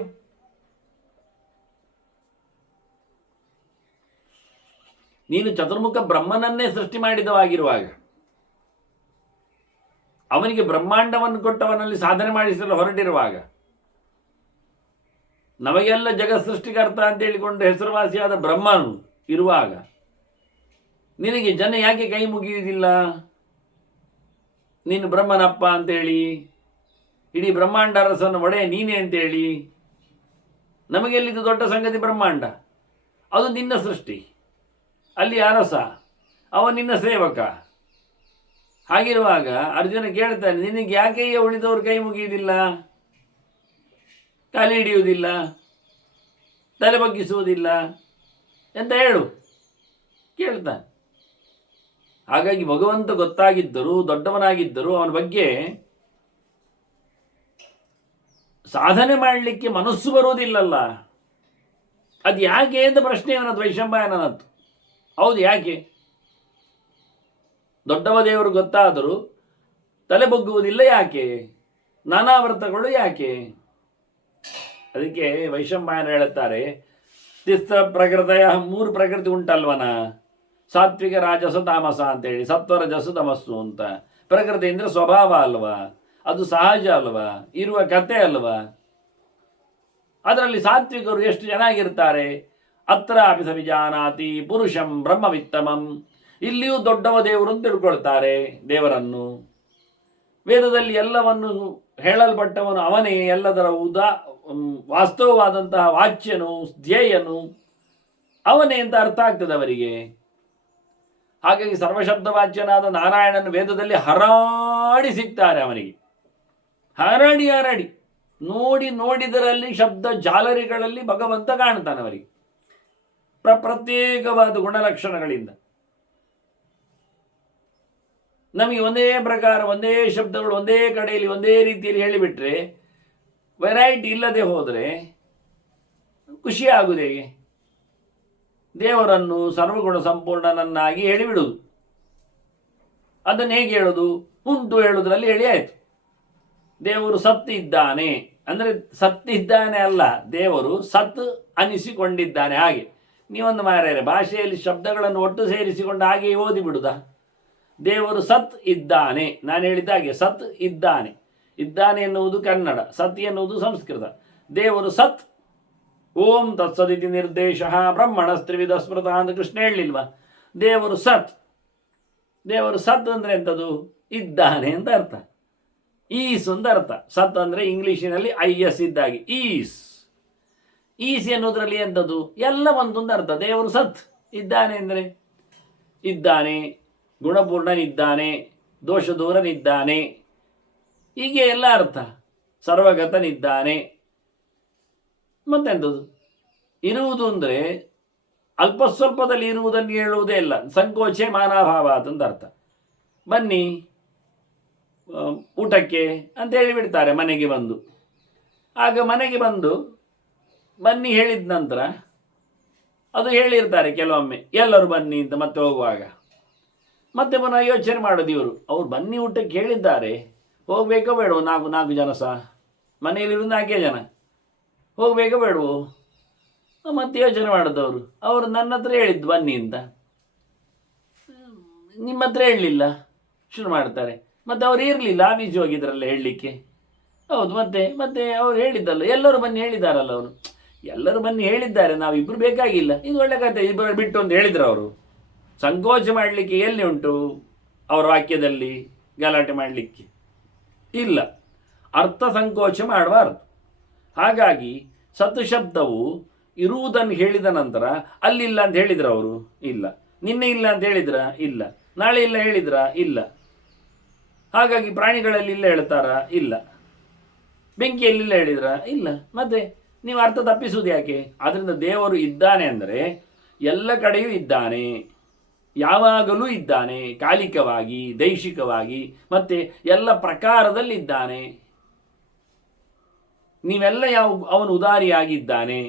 ನೀನು ಚತುರ್ಮುಖ ಬ್ರಹ್ಮನನ್ನೇ ಸೃಷ್ಟಿ ಮಾಡಿದವಾಗಿರುವಾಗ, ಅವನಿಗೆ ಬ್ರಹ್ಮಾಂಡವನ್ನು ಕೊಟ್ಟವನಲ್ಲಿ ಸಾಧನೆ ಮಾಡಿಸಲು ಹೊರಟಿರುವಾಗ, ನಮಗೆಲ್ಲ ಜಗತ್ ಸೃಷ್ಟಿಕರ್ತ ಅಂತ ಹೇಳಿಕೊಂಡು ಹೆಸರುವಾಸಿಯಾದ ಬ್ರಹ್ಮನು ಇರುವಾಗ, ನಿನಗೆ ಜನ ಯಾಕೆ ಕೈ ಮುಗಿಯುವುದಿಲ್ಲ? ನೀನು ಬ್ರಹ್ಮನಪ್ಪ ಅಂತೇಳಿ, ಇಡೀ ಬ್ರಹ್ಮಾಂಡ ರಸನ ಒಡೆಯ ನೀನೇ ಅಂತೇಳಿ. ನಮಗೆಲ್ಲಿದ್ದು ದೊಡ್ಡ ಸಂಗತಿ ಬ್ರಹ್ಮಾಂಡ, ಅದು ನಿನ್ನ ಸೃಷ್ಟಿ. ಅಲ್ಲಿ ಅರಸ, ಅವ ನಿನ್ನ ಸೇವಕ. ಹಾಗಿರುವಾಗ ಅರ್ಜುನ ಕೇಳ್ತಾನೆ, ನಿನಗೆ ಯಾಕೆ ಉಳಿದವರು ಕೈ ಮುಗಿಯುವುದಿಲ್ಲ, ಕಾಲಿ ಹಿಡಿಯುವುದಿಲ್ಲ, ತಲೆ ಬಗ್ಗಿಸುವುದಿಲ್ಲ ಅಂತ ಹೇಳು ಕೇಳ್ತಾನೆ. ಹಾಗಾಗಿ ಭಗವಂತ ಗೊತ್ತಾಗಿದ್ದರೂ, ದೊಡ್ಡವನಾಗಿದ್ದರೂ ಅವನ ಬಗ್ಗೆ ಸಾಧನೆ ಮಾಡಲಿಕ್ಕೆ ಮನಸ್ಸು ಬರುವುದಿಲ್ಲಲ್ಲ. ಅದು ಯಾಕೆ ಅಂತ ಪ್ರಶ್ನೆ ಅವನದ್ದು, ವೈಶಂಪಾಯನನದ್ದು. ಹೌದು, ಯಾಕೆ? ದೊಡ್ಡವ ದೇವರು ಗೊತ್ತಾದರೂ ತಲೆ ಬಗ್ಗುವುದಿಲ್ಲ ಯಾಕೆ? ನಾನಾ ವ್ರತಗಳು ಯಾಕೆ? ಅದಕ್ಕೆ ವೈಶಂಪಾಯನ ಹೇಳುತ್ತಾರೆ, ತಿಸ್ರ ಪ್ರಕೃತಿಯ 3 ಪ್ರಕೃತಿ ಉಂಟಲ್ವನ, ಸಾತ್ವಿಕ ರಾಜಸ ತಾಮಸ ಅಂತೇಳಿ, ಸತ್ವರ ಜಸು ತಮಸ್ಸು ಅಂತ. ಪ್ರಕೃತಿ ಅಂದರೆ ಸ್ವಭಾವ ಅಲ್ವಾ, ಅದು ಸಹಜ ಅಲ್ವಾ, ಇರುವ ಕತೆ ಅಲ್ವಾ. ಅದರಲ್ಲಿ ಸಾತ್ವಿಕರು ಎಷ್ಟು ಚೆನ್ನಾಗಿರ್ತಾರೆ. ಅತ್ರ ಅಪಿ ಸವಿಜಾನಾತಿ ಪುರುಷಂ ಬ್ರಹ್ಮವಿತ್ತಮಂ. ಇಲ್ಲಿಯೂ ದೊಡ್ಡವ ದೇವರು ಅಂತ ತಿಳ್ಕೊಳ್ತಾರೆ ದೇವರನ್ನು. ವೇದದಲ್ಲಿ ಎಲ್ಲವನ್ನು ಹೇಳಲ್ಪಟ್ಟವನು ಅವನೇ, ಎಲ್ಲದರ ವಾಸ್ತವವಾದಂತಹ ವಾಚ್ಯನು, ಧ್ಯೇಯನು ಅವನೇ ಅಂತ ಅರ್ಥ ಆಗ್ತದೆ ಅವರಿಗೆ. ಹಾಗಾಗಿ ಸರ್ವಶಬ್ದ ವಾಚ್ಯನಾದ ನಾರಾಯಣನ ವೇದದಲ್ಲಿ ಹರಾಡಿ ಸಿಗ್ತಾರೆ ಅವನಿಗೆ. ಹಾರಾಡಿ ಹಾರಾಡಿ ನೋಡಿದರಲ್ಲಿ ಶಬ್ದ ಜಾಲರಿಗಳಲ್ಲಿ ಭಗವಂತ ಕಾಣ್ತಾನೆ ಅವರಿಗೆ ಪ್ರತ್ಯೇಕವಾದ ಗುಣಲಕ್ಷಣಗಳಿಂದ. ನಮಗೆ ಒಂದೇ ಪ್ರಕಾರ, ಒಂದೇ ಶಬ್ದಗಳು ಒಂದೇ ಕಡೆಯಲ್ಲಿ ಒಂದೇ ರೀತಿಯಲ್ಲಿ ಹೇಳಿಬಿಟ್ರೆ, ವೆರೈಟಿ ಇಲ್ಲದೆ ಹೋದರೆ ಖುಷಿ ಆಗುವುದು ಹೇಗೆ? ದೇವರನ್ನು ಸರ್ವಗುಣ ಸಂಪೂರ್ಣನನ್ನಾಗಿ ಹೇಳಿಬಿಡುವುದು. ಅದನ್ನು ಹೇಗೆ ಹೇಳೋದು? ಉಂಟು ಹೇಳುವುದರಲ್ಲಿ ಹೇಳಿ ಆಯಿತು. ದೇವರು ಸತ್ ಇದ್ದಾನೆ ಅಂದರೆ ಸತ್ತಿದ್ದಾನೆ ಅಲ್ಲ, ದೇವರು ಸತ್ ಅನಿಸಿಕೊಂಡಿದ್ದಾನೆ. ಹಾಗೆ ನೀವೊಂದು ಮಾರ್ಯಾರೆ ಭಾಷೆಯಲ್ಲಿ ಶಬ್ದಗಳನ್ನು ಒಟ್ಟು ಸೇರಿಸಿಕೊಂಡು ಹಾಗೆ ಓದಿ ಬಿಡುದಾ? ದೇವರು ಸತ್ ಇದ್ದಾನೆ, ನಾನು ಹೇಳಿದ ಹಾಗೆ ಸತ್ ಇದ್ದಾನೆ. ಇದ್ದಾನೆ ಎನ್ನುವುದು ಕನ್ನಡ, ಸತ್ ಎನ್ನುವುದು ಸಂಸ್ಕೃತ. ದೇವರು ಸತ್. ಓಂ ತತ್ಸದಿತಿ ನಿರ್ದೇಶ ಬ್ರಹ್ಮಣಸ್ತ್ರಿವಿಧ ಸ್ಮೃತ ಅಂತ ಕೃಷ್ಣ ಹೇಳಲಿಲ್ವಾ? ದೇವರು ಸತ್. ದೇವರು ಸತ್ ಅಂದರೆ ಎಂಥದ್ದು? ಇದ್ದಾನೆ ಅಂತ ಅರ್ಥ. ಈಸ್ ಅಂತ ಅರ್ಥ. ಸತ್ ಅಂದರೆ ಇಂಗ್ಲೀಷಿನಲ್ಲಿ IS ಇದ್ದಾಗಿ ಈಸ್. ಈಸ್ ಎನ್ನುವುದರಲ್ಲಿ ಎಂಥದ್ದು? ಎಲ್ಲ ಒಂದೊಂದು ಅರ್ಥ. ದೇವರು ಸತ್ ಇದ್ದಾನೆ ಅಂದರೆ ಇದ್ದಾನೆ, ಗುಣಪೂರ್ಣನಿದ್ದಾನೆ, ದೋಷ ದೂರನಿದ್ದಾನೆ, ಹೀಗೆ ಎಲ್ಲ ಅರ್ಥ. ಸರ್ವಗತನಿದ್ದಾನೆ. ಮತ್ತೆಂಥದ್ದು? ಇರುವುದು ಅಂದರೆ ಅಲ್ಪ ಸ್ವಲ್ಪದಲ್ಲಿ ಇರುವುದನ್ನು ಹೇಳುವುದೇ ಇಲ್ಲ. ಸಂಕೋಚೆ ಮಾನಾಭಾವ ಅಂತ ಅರ್ಥ. ಬನ್ನಿ ಊಟಕ್ಕೆ ಅಂತ ಹೇಳಿಬಿಡ್ತಾರೆ ಮನೆಗೆ ಬಂದು. ಆಗ ಮನೆಗೆ ಬಂದು ಬನ್ನಿ ಹೇಳಿದ ನಂತರ ಅದು ಹೇಳಿರ್ತಾರೆ ಕೆಲವೊಮ್ಮೆ, ಎಲ್ಲರೂ ಬನ್ನಿ ಅಂತ ಮತ್ತೆ ಹೋಗುವಾಗ. ಮತ್ತೆ ಪುನಃ ಯೋಚನೆ ಮಾಡೋದು ಇವರು, ಅವ್ರು ಬನ್ನಿ ಊಟಕ್ಕೆ ಹೇಳಿದ್ದಾರೆ, ಹೋಗಬೇಕೋ ಬೇಡವೋ? ನಾಲ್ಕು ಜನ ಸಹ ಮನೆಯಲ್ಲಿರೋದು 4 ಜನ, ಹೋಗಬೇಕೋ ಬೇಡವೋ? ಮತ್ತೆ ಯೋಚನೆ ಮಾಡಿದವರು ಅವರು ನನ್ನ ಹತ್ರ ಹೇಳಿದ್ದು ಬನ್ನಿ ಅಂತ, ನಿಮ್ಮ ಹತ್ರ ಹೇಳಲಿಲ್ಲ, ಶುರು ಮಾಡ್ತಾರೆ. ಮತ್ತೆ ಅವ್ರು ಇರಲಿಲ್ಲ, ಆಫೀಸ್ ಹೋಗಿದ್ರಲ್ಲ ಹೇಳಲಿಕ್ಕೆ. ಹೌದು, ಮತ್ತೆ ಮತ್ತೆ ಅವ್ರು ಹೇಳಿದ್ದಲ್ಲ, ಎಲ್ಲರೂ ಬನ್ನಿ ಹೇಳಿದಾರಲ್ಲ ಅವರು. ಎಲ್ಲರೂ ಬನ್ನಿ ಹೇಳಿದ್ದಾರೆ, ನಾವಿಬ್ಬರು ಬೇಕಾಗಿಲ್ಲ, ಇದು ಒಳ್ಳೆ ಕತೆ, ಇಬ್ಬರು ಬಿಟ್ಟು ಅಂತ ಹೇಳಿದ್ರು ಅವರು. ಸಂಕೋಚ ಮಾಡಲಿಕ್ಕೆ ಎಲ್ಲಿ ಉಂಟು ಅವರ ವಾಕ್ಯದಲ್ಲಿ ಗಲಾಟೆ ಮಾಡಲಿಕ್ಕೆ? ಇಲ್ಲ, ಅರ್ಥ ಸಂಕೋಚ ಮಾಡಬಾರ್ದು. ಹಾಗಾಗಿ ಸತ್ ಶಬ್ದವು ಇರುವುದನ್ನು ಹೇಳಿದ ನಂತರ ಅಲ್ಲಿಲ್ಲ ಅಂತ ಹೇಳಿದ್ರ ಅವರು? ಇಲ್ಲ. ನಿನ್ನೆ ಇಲ್ಲ ಅಂತ ಹೇಳಿದ್ರ? ಇಲ್ಲ. ನಾಳೆ ಇಲ್ಲ ಹೇಳಿದ್ರ? ಇಲ್ಲ. ಹಾಗಾಗಿ ಪ್ರಾಣಿಗಳಲ್ಲಿ ಇಲ್ಲ ಹೇಳ್ತಾರ? ಇಲ್ಲ. ಬೆಂಕಿಯಲ್ಲಿಲ್ಲ ಹೇಳಿದ್ರ? ಇಲ್ಲ. ಮತ್ತೆ ನೀವು ಅರ್ಥ ತಪ್ಪಿಸುವುದು ಯಾಕೆ? ಆದ್ದರಿಂದ ದೇವರು ಇದ್ದಾನೆ ಅಂದರೆ ಎಲ್ಲ ಕಡೆಯೂ ಇದ್ದಾನೆ, ಯಾವಾಗಲೂ ಇದ್ದಾನೆ, ಕಾಲಿಕವಾಗಿ, ದೈಶಿಕವಾಗಿ, ಮತ್ತೆ ಎಲ್ಲ ಪ್ರಕಾರದಲ್ಲಿ ಇದ್ದಾನೆ. ನೀವೆಲ್ಲ ಅವನು ಉದಾರಿಯಾಗಿದ್ದಾನೆ,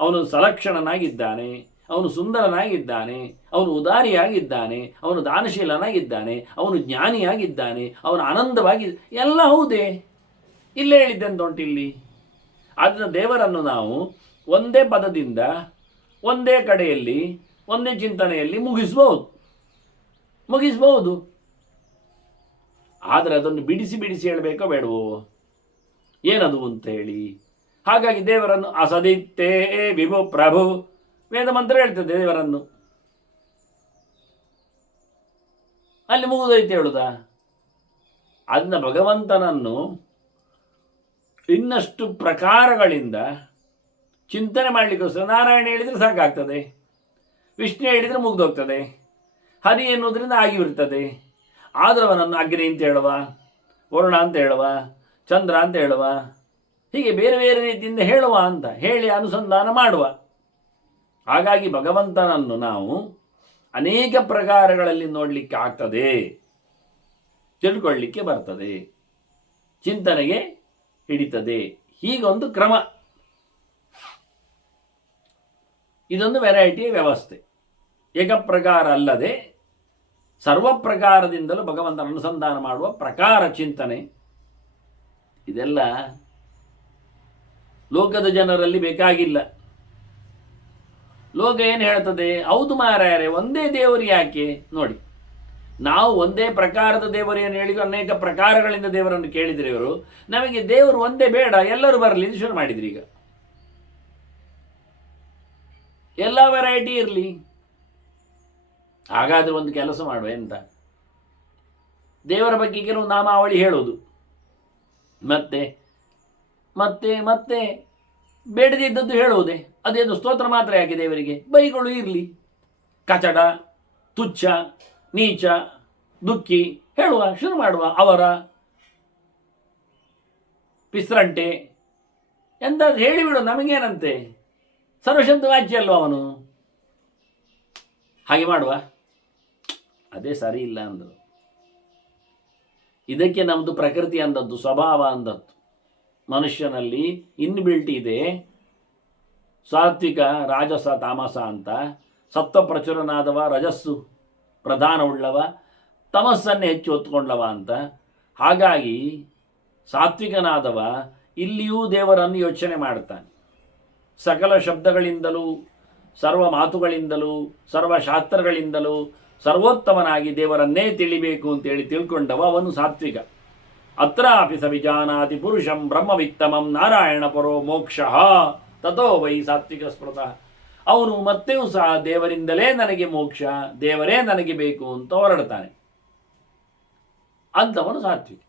ಅವನು ಸಲಕ್ಷಣನಾಗಿದ್ದಾನೆ, ಅವನು ಸುಂದರನಾಗಿದ್ದಾನೆ, ಅವನು ಉದಾರಿಯಾಗಿದ್ದಾನೆ, ಅವನು ದಾನಶೀಲನಾಗಿದ್ದಾನೆ, ಅವನು ಜ್ಞಾನಿಯಾಗಿದ್ದಾನೆ, ಅವನು ಆನಂದವಾಗಿ, ಎಲ್ಲ ಹೌದೇ? ಇಲ್ಲೇ ಹೇಳಿದ್ದೆ ಅಂತ ಉಂಟಿಲ್ಲಿ. ಆದ್ದರಿಂದ ದೇವರನ್ನು ನಾವು ಒಂದೇ ಪದದಿಂದ ಒಂದೇ ಕಡೆಯಲ್ಲಿ ಒಂದೇ ಚಿಂತನೆಯಲ್ಲಿ ಮುಗಿಸಬಹುದು. ಆದರೆ ಅದನ್ನು ಬಿಡಿಸಿ ಬಿಡಿಸಿ ಹೇಳಬೇಕೋ ಬೇಡವೋ? ಏನದು ಅಂತ ಹೇಳಿ. ಹಾಗಾಗಿ ದೇವರನ್ನು ಅಸದಿತ್ತೇ ವಿಭು ಪ್ರಭು ವೇದ ಮಂತ್ರ ಹೇಳ್ತದೆ ದೇವರನ್ನು. ಅಲ್ಲಿ ಮುಗಿದೋಯ್ತು ಹೇಳುದಾ? ಅದನ್ನ ಭಗವಂತನನ್ನು ಇನ್ನಷ್ಟು ಪ್ರಕಾರಗಳಿಂದ ಚಿಂತನೆ ಮಾಡಲಿಕ್ಕೋಸ್ಕರ ನಾರಾಯಣ ಹೇಳಿದರೆ ಸಾಕಾಗ್ತದೆ, ವಿಷ್ಣು ಹೇಳಿದರೆ ಮುಗಿದೋಗ್ತದೆ, ಹರಿ ಎನ್ನುವುದರಿಂದ ಆಗಿಬಿಡ್ತದೆ. ಆದರೂ ಅವನನ್ನು ಅಗ್ನಿ ಅಂತ ಹೇಳುವ, ವರುಣ ಅಂತ ಹೇಳುವ, ಚಂದ್ರ ಅಂತ ಹೇಳುವ, ಹೀಗೆ ಬೇರೆ ಬೇರೆ ರೀತಿಯಿಂದ ಹೇಳುವ ಅಂತ ಹೇಳಿ ಅನುಸಂಧಾನ ಮಾಡುವ. ಹಾಗಾಗಿ ಭಗವಂತನನ್ನು ನಾವು ಅನೇಕ ಪ್ರಕಾರಗಳಲ್ಲಿ ನೋಡಲಿಕ್ಕೆ ಆಗ್ತದೆ, ತಿಳ್ಕೊಳ್ಳಿಕ್ಕೆ ಬರ್ತದೆ, ಚಿಂತನೆಗೆ ಹಿಡಿತದೆ. ಹೀಗೊಂದು ಕ್ರಮ, ಇದೊಂದು ವೆರೈಟಿಯ ವ್ಯವಸ್ಥೆ. ಏಕಪ್ರಕಾರ ಅಲ್ಲದೆ ಸರ್ವ ಪ್ರಕಾರದಿಂದಲೂ ಭಗವಂತನ ಅನುಸಂಧಾನ ಮಾಡುವ ಪ್ರಕಾರ ಚಿಂತನೆ. ಇದೆಲ್ಲ ಲೋಕದ ಜನರಲ್ಲಿ ಬೇಕಾಗಿಲ್ಲ. ಲೋಕ ಏನು ಹೇಳ್ತದೆ? ಹೌದು ಮಾರಾಯರೆ, ಒಂದೇ ದೇವರು ಯಾಕೆ? ನೋಡಿ, ನಾವು ಒಂದೇ ಪ್ರಕಾರದ ದೇವರೇನು ಹೇಳಿದ್ರು, ಅನೇಕ ಪ್ರಕಾರಗಳಿಂದ ದೇವರನ್ನು ಕೇಳಿದ್ರೆ ಇವರು, ನಮಗೆ ದೇವರು ಒಂದೇ ಬೇಡ, ಎಲ್ಲರೂ ಬರಲಿ ಅಂತ ಶುರು ಮಾಡಿದ್ರಿ. ಈಗ ಎಲ್ಲ ವೆರೈಟಿ ಇರಲಿ. ಹಾಗಾದ್ರೆ ಒಂದು ಕೆಲಸ ಮಾಡುವ, ಎಂತ, ದೇವರ ಬಗ್ಗೆ ಕೆಲವು ನಾಮಾವಳಿ ಹೇಳೋದು, ಮತ್ತೆ ಮತ್ತೆ ಮತ್ತೆ ಬೇಡದಿದ್ದದ್ದು ಹೇಳುವುದೇ. ಅದೇನು ಸ್ತೋತ್ರ ಮಾತ್ರ ಯಾಕೆ ದೇವರಿಗೆ? ಬೈಗಳು ಇರಲಿ, ಕಚಡ, ತುಚ್ಛ, ನೀಚ, ದುಃಖಿ ಹೇಳುವ, ಶುರು ಮಾಡುವ. ಅವರ ಪಿಸ್ರಂಟೆ ಎಂದಾದ್ರು ಹೇಳಿಬಿಡು, ನಮಗೇನಂತೆ, ಸರ್ವಶಬ್ದ ವಾಚ್ಯ ಅಲ್ವ ಅವನು. ಹಾಗೆ ಮಾಡುವ, ಅದೇ ಸರಿ ಇಲ್ಲ ಅಂದರು. ಇದಕ್ಕೆ ನಮ್ಮದು ಪ್ರಕೃತಿ ಅಂದದ್ದು, ಸ್ವಭಾವ ಅಂದದ್ದು. ಮನುಷ್ಯನಲ್ಲಿ ಇನ್ಬಿಲ್ಟ್ ಇದೆ ಸಾತ್ವಿಕ, ರಾಜಸ, ತಾಮಸ ಅಂತ. ಸತ್ವ ಪ್ರಚುರನಾದವ ರಜಸ್ಸು ಪ್ರಧಾನವುಳ್ಳವ, ತಮಸ್ಸನ್ನೇ ಹೆಚ್ಚು ಹೊತ್ಕೊಂಡವ ಅಂತ. ಹಾಗಾಗಿ ಸಾತ್ವಿಕನಾದವ ಇಲ್ಲಿಯೂ ದೇವರನ್ನು ಯೋಚನೆ ಮಾಡ್ತಾನೆ. ಸಕಲ ಶಬ್ದಗಳಿಂದಲೂ, ಸರ್ವ ಮಾತುಗಳಿಂದಲೂ, ಸರ್ವಶಾಸ್ತ್ರಗಳಿಂದಲೂ ಸರ್ವೋತ್ತಮನಾಗಿ ದೇವರನ್ನೇ ತಿಳಿಬೇಕು ಅಂತೇಳಿ ತಿಳ್ಕೊಂಡವ ಅವನು ಸಾತ್ವಿಕ. ಅತ್ರಾಪಿ ಸ ವಿಜಾನಾತಿ ಪುರುಷಂ ಬ್ರಹ್ಮವಿತ್ತಮಂ ನಾರಾಯಣ ಪರೋ ಮೋಕ್ಷ ತಥೋ ವೈ ಸಾತ್ವಿಕ ಸ್ಮೃತಃ. ಅವನು ಮತ್ತೆಯೂ ಸಹ ದೇವರಿಂದಲೇ ನನಗೆ ಮೋಕ್ಷ, ದೇವರೇ ನನಗೆ ಬೇಕು ಅಂತ ಹೊರಡ್ತಾನೆ. ಅಂಥವನು ಸಾತ್ವಿಕ.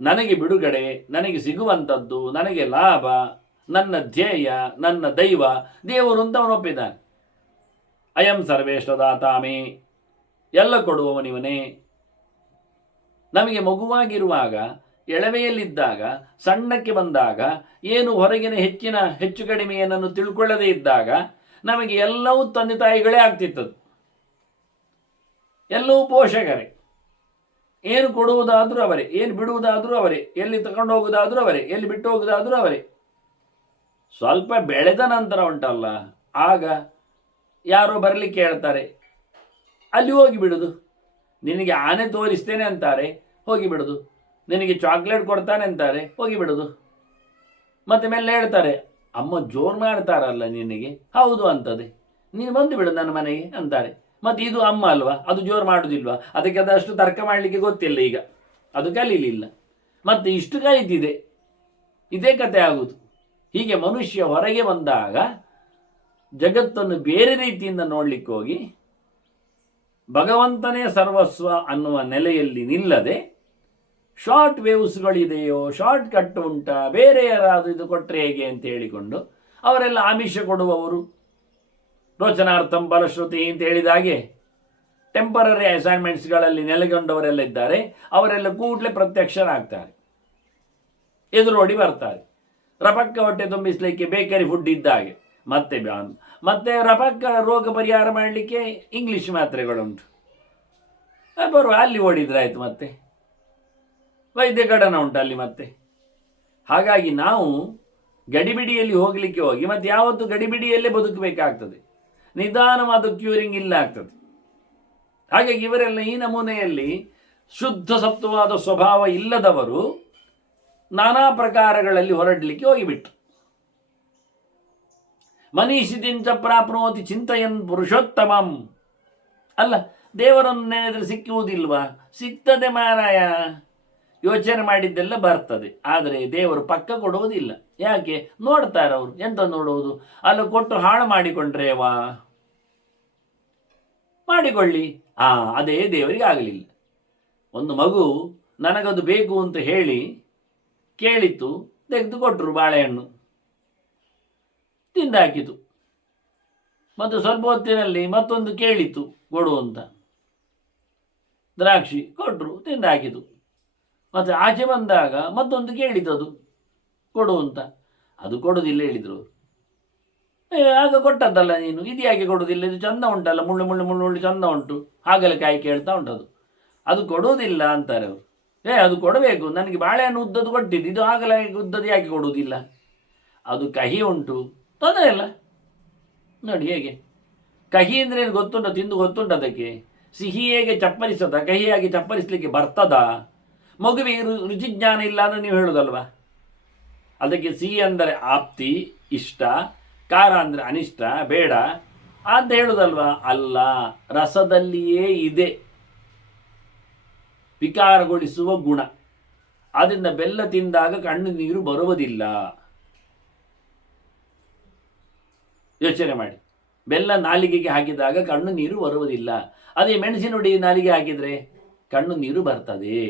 ನನಗೆ ಬಿಡುಗಡೆ, ನನಗೆ ಸಿಗುವಂಥದ್ದು, ನನಗೆ ಲಾಭ, ನನ್ನ ಧ್ಯೇಯ, ನನ್ನ ದೈವ ದೇವರು ಅಂತ ಅವನು ಒಪ್ಪಿದ್ದಾನೆ. ಅಯಂ ಸರ್ವೇಷ್ಟದಾತಾಮೇ, ಎಲ್ಲ ಕೊಡುವವನಿವನೇ. ನಮಗೆ ಮಗುವಾಗಿರುವಾಗ, ಎಳವೆಯಲ್ಲಿದ್ದಾಗ, ಸಣ್ಣಕ್ಕೆ ಬಂದಾಗ, ಏನು ಹೊರಗಿನ ಹೆಚ್ಚು ಕಡಿಮೆಯನ್ನು ತಿಳ್ಕೊಳ್ಳದೇ ಇದ್ದಾಗ ನಮಗೆ ಎಲ್ಲವೂ ತಂದೆ ತಾಯಿಗಳೇ ಆಗ್ತಿತ್ತದು. ಎಲ್ಲವೂ ಪೋಷಕರೇ. ಏನು ಕೊಡುವುದಾದರೂ ಅವರೇ, ಏನು ಬಿಡುವುದಾದರೂ ಅವರೇ, ಎಲ್ಲಿ ತಗೊಂಡು ಹೋಗುವುದಾದರೂ ಅವರೇ, ಎಲ್ಲಿ ಬಿಟ್ಟು ಹೋಗುವುದಾದರೂ ಅವರೇ. ಸ್ವಲ್ಪ ಬೆಳೆದ ನಂತರ ಉಂಟಲ್ಲ, ಆಗ ಯಾರೋ ಬರಲಿಕ್ಕೆ ಹೇಳ್ತಾರೆ, ಅಲ್ಲಿ ಹೋಗಿ ಬಿಡುದು. ನಿನಗೆ ಆನೆ ತೋರಿಸ್ತೇನೆ ಅಂತಾರೆ, ಹೋಗಿ ಬಿಡುದು. ನಿನಗೆ ಚಾಕ್ಲೇಟ್ ಕೊಡ್ತಾನೆ ಅಂತಾರೆ, ಹೋಗಿ ಬಿಡುದು. ಮತ್ತೆ ಮೇಲೆ ಹೇಳ್ತಾರೆ, ಅಮ್ಮ ಜೋರು ಮಾಡ್ತಾರಲ್ಲ ನಿನಗೆ, ಹೌದು ಅಂತದೆ, ನೀನು ಬಂದು ಬಿಡು ನನ್ನ ಮನೆಗೆ ಅಂತಾರೆ. ಮತ್ತು ಇದು ಅಮ್ಮ ಅಲ್ವಾ, ಅದು ಜೋರು ಮಾಡೋದಿಲ್ವಾ, ಅದಕ್ಕೆ ಅದಷ್ಟು ತರ್ಕ ಮಾಡಲಿಕ್ಕೆ ಗೊತ್ತಿಲ್ಲ, ಈಗ ಅದು ಕಲೀಲಿಲ್ಲ, ಮತ್ತು ಇಷ್ಟು ಕಲಿತಿದೆ, ಇದೇ ಕತೆ ಆಗುವುದು. ಹೀಗೆ ಮನುಷ್ಯ ಹೊರಗೆ ಬಂದಾಗ ಜಗತ್ತನ್ನು ಬೇರೆ ರೀತಿಯಿಂದ ನೋಡ್ಲಿಕ್ಕೆ ಹೋಗಿ ಭಗವಂತನೇ ಸರ್ವಸ್ವ ಅನ್ನುವ ನೆಲೆಯಲ್ಲಿ ನಿಲ್ಲದೆ ಶಾರ್ಟ್ ವೇವ್ಸ್ಗಳಿದೆಯೋ, ಶಾರ್ಟ್ ಕಟ್ ಉಂಟಾ, ಬೇರೆ ಯಾರಾದರೂ ಇದು ಕೊಟ್ಟರೆ ಹೇಗೆ ಅಂತ ಹೇಳಿಕೊಂಡು ಅವರೆಲ್ಲ ಆಮಿಷ ಕೊಡುವವರು, ರೋಚನಾರ್ಥಂ ಫಲಶ್ರುತಿ ಅಂತ ಹೇಳಿದ ಹಾಗೆ ಟೆಂಪರರಿ ಅಸೈನ್ಮೆಂಟ್ಸ್ಗಳಲ್ಲಿ ನೆಲೆಗೊಂಡವರೆಲ್ಲ ಇದ್ದಾರೆ. ಅವರೆಲ್ಲ ಕೂಡಲೇ ಪ್ರತ್ಯಕ್ಷರಾಗ್ತಾರೆ, ಎದುರೋಡಿ ಬರ್ತಾರೆ. ರಪಕ್ಕ ಹೊಟ್ಟೆ ತುಂಬಿಸಲಿಕ್ಕೆ ಬೇಕರಿ ಫುಡ್ ಇದ್ದ ಹಾಗೆ, ಮತ್ತೆ ರಪಕ್ಕ ರೋಗ ಪರಿಹಾರ ಮಾಡಲಿಕ್ಕೆ ಇಂಗ್ಲಿಷ್ ಮಾತ್ರೆಗಳುಂಟು, ಬರುವ ಅಲ್ಲಿ ಓಡಿದ್ರಾಯ್ತು. ಮತ್ತೆ ವೈದ್ಯಕಡನ ಉಂಟು ಅಲ್ಲಿ ಮತ್ತೆ. ಹಾಗಾಗಿ ನಾವು ಗಡಿಬಿಡಿಯಲ್ಲಿ ಹೋಗಲಿಕ್ಕೆ ಹೋಗಿ ಮತ್ತೆ ಯಾವತ್ತು ಗಡಿಬಿಡಿಯಲ್ಲೇ ಬದುಕಬೇಕಾಗ್ತದೆ, ನಿಧಾನವಾದ ಕ್ಯೂರಿಂಗ್ ಇಲ್ಲ ಆಗ್ತದೆ. ಹಾಗಾಗಿ ಇವರೆಲ್ಲ ಈ ನಮೂನೆಯಲ್ಲಿ ಶುದ್ಧ ಸತ್ವವಾದ ಸ್ವಭಾವ ಇಲ್ಲದವರು ನಾನಾ ಪ್ರಕಾರಗಳಲ್ಲಿ ಹೊರಡಲಿಕ್ಕೆ ಹೋಗಿಬಿಟ್ರು. ಮನೀಷಿದಿಂಚ ಪ್ರಾಪ್ನೋತಿ ಚಿಂತಯನ್ ಪುರುಷೋತ್ತಮಂ. ಅಲ್ಲ, ದೇವರನ್ನು ನೆನೆದ್ರೆ ಸಿಕ್ಕುವುದಿಲ್ವಾ? ಸಿಗ್ತದೆ ಮಾರಾಯ, ಯೋಚನೆ ಮಾಡಿದ್ದೆಲ್ಲ ಬರ್ತದೆ. ಆದರೆ ದೇವರು ಪಕ್ಕ ಕೊಡುವುದಿಲ್ಲ. ಯಾಕೆ? ನೋಡ್ತಾರೆ ಅವರು. ಎಂತ ನೋಡುವುದು? ಅಲ್ಲ, ಕೊಟ್ಟು ಹಾಳು ಮಾಡಿಕೊಂಡ್ರೇವಾ? ಮಾಡಿಕೊಳ್ಳಿ, ಅದೇ ದೇವರಿಗೆ ಆಗಲಿಲ್ಲ. ಒಂದು ಮಗು ನನಗದು ಬೇಕು ಅಂತ ಹೇಳಿ ಕೇಳಿತು, ತೆಗೆದು ಕೊಟ್ಟರು ಬಾಳೆಹಣ್ಣು, ತಿಂದಾಕಿತು. ಮತ್ತು ಸ್ವಲ್ಪ ಹೊತ್ತಿನಲ್ಲಿ ಮತ್ತೊಂದು ಕೇಳಿತು ಕೊಡು ಅಂತ, ದ್ರಾಕ್ಷಿ ಕೊಟ್ಟರು, ತಿಂದಾಕಿತು. ಮತ್ತು ಆಚೆ ಬಂದಾಗ ಮತ್ತೊಂದು ಕೇಳಿತದು ಕೊಡು ಅಂತ, ಅದು ಕೊಡೋದಿಲ್ಲ ಹೇಳಿದರು. ಆಗ ಕೊಟ್ಟದ್ದಲ್ಲ ನೀನು, ಇದು ಯಾಕೆ ಕೊಡೋದಿಲ್ಲ? ಇದು ಚಂದ ಉಂಟಲ್ಲ, ಮುಳ್ಳು ಮುಳ್ಳು ಮುಳ್ಳು ಮುಳ್ಳು ಚಂದ ಉಂಟು, ಹಾಗಲಕಾಯಿ ಕೇಳ್ತಾ ಉಂಟದು, ಅದು ಕೊಡೋದಿಲ್ಲ ಅಂತಾರೆ ಅವರು. ಅದು ಕೊಡಬೇಕು, ನನಗೆ ಬಾಳೆಹಣ್ಣು ಉದ್ದದ್ದು ಕೊಟ್ಟಿದ್ದು, ಇದು ಹಾಗಲಕಾಯಿ ಉದ್ದದ್ದು ಯಾಕೆ ಕೊಡುವುದಿಲ್ಲ? ಅದು ಕಹಿ ಉಂಟು, ತೊಂದರೆ ಇಲ್ಲ. ನೋಡಿ ಹೇಗೆ ಕಹಿ ಅಂದರೆ ಏನು ಗೊತ್ತುಂಟ? ತಿಂದು ಗೊತ್ತುಂಟ ಅದಕ್ಕೆ? ಸಿಹಿ ಹೇಗೆ ಚಪ್ಪರಿಸದ, ಕಹಿಯಾಗಿ ಚಪ್ಪರಿಸಲಿಕ್ಕೆ ಬರ್ತದ? ಮಗುವಿಗೆ ರುಚಿಜ್ಞಾನ ಇಲ್ಲ ಅಂದರೆ ನೀವು ಹೇಳೋದಲ್ವಾ? ಅದಕ್ಕೆ ಸಿಹಿ ಅಂದರೆ ಆಪ್ತಿ, ಇಷ್ಟ, ಖಾರ ಅಂದರೆ ಅನಿಷ್ಟ, ಬೇಡ ಅಂತ ಹೇಳುದಲ್ವಾ? ಅಲ್ಲ, ರಸದಲ್ಲಿಯೇ ಇದೆ ವಿಕಾರಗೊಳಿಸುವ ಗುಣ. ಆದ್ದರಿಂದ ಬೆಲ್ಲ ತಿಂದಾಗ ಕಣ್ಣು ನೀರು ಬರುವುದಿಲ್ಲ. ಯೋಚನೆ ಮಾಡಿ, ಬೆಲ್ಲ ನಾಲಿಗೆಗೆ ಹಾಕಿದಾಗ ಕಣ್ಣು ನೀರು ಬರುವುದಿಲ್ಲ. ಅದೇ ಮೆಣಸಿನ ಹುಡಿ ನಾಲಿಗೆ ಹಾಕಿದರೆ ಕಣ್ಣು ನೀರು ಬರ್ತದೆ,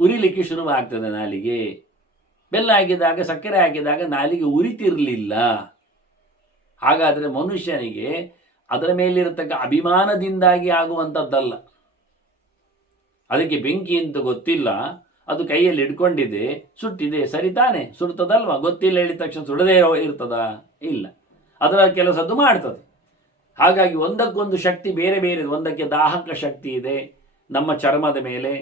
ಉರಿಲಿಕ್ಕೆ ಶುರುವಾಗ್ತದೆ ನಾಲಿಗೆ. ಬೆಲ್ಲ ಹಾಕಿದಾಗ, ಸಕ್ಕರೆ ಹಾಕಿದಾಗ ನಾಲಿಗೆ ಉರಿತಿರಲಿಲ್ಲ. ಹಾಗಾದರೆ ಮನುಷ್ಯನಿಗೆ ಅದರ ಮೇಲಿರತಕ್ಕ ಅಭಿಮಾನದಿಂದಾಗಿ ಆಗುವಂಥದ್ದಲ್ಲ. ಅದಕ್ಕೆ ಬೆಂಕಿ ಅಂತ ಗೊತ್ತಿಲ್ಲ, ಅದು ಕೈಯಲ್ಲಿ ಹಿಡ್ಕೊಂಡಿದೆ, ಸುಟ್ಟಿದೆ, ಸರಿ ತಾನೆ? ಸುಡ್ತದಲ್ವಾ? ಗೊತ್ತಿಲ್ಲ ಹೇಳಿದ ತಕ್ಷಣ ಸುಡದೇ ಇರ್ತದ? ಇಲ್ಲ, ಅದರ ಕೆಲಸದ್ದು ಮಾಡ್ತದೆ. ಹಾಗಾಗಿ ಒಂದಕ್ಕೊಂದು ಶಕ್ತಿ ಬೇರೆ ಬೇರೆ. ಒಂದಕ್ಕೆ ದಾಹಕ ಶಕ್ತಿ ಇದೆ ನಮ್ಮ ಚರ್ಮದ ಮೇಲೆ,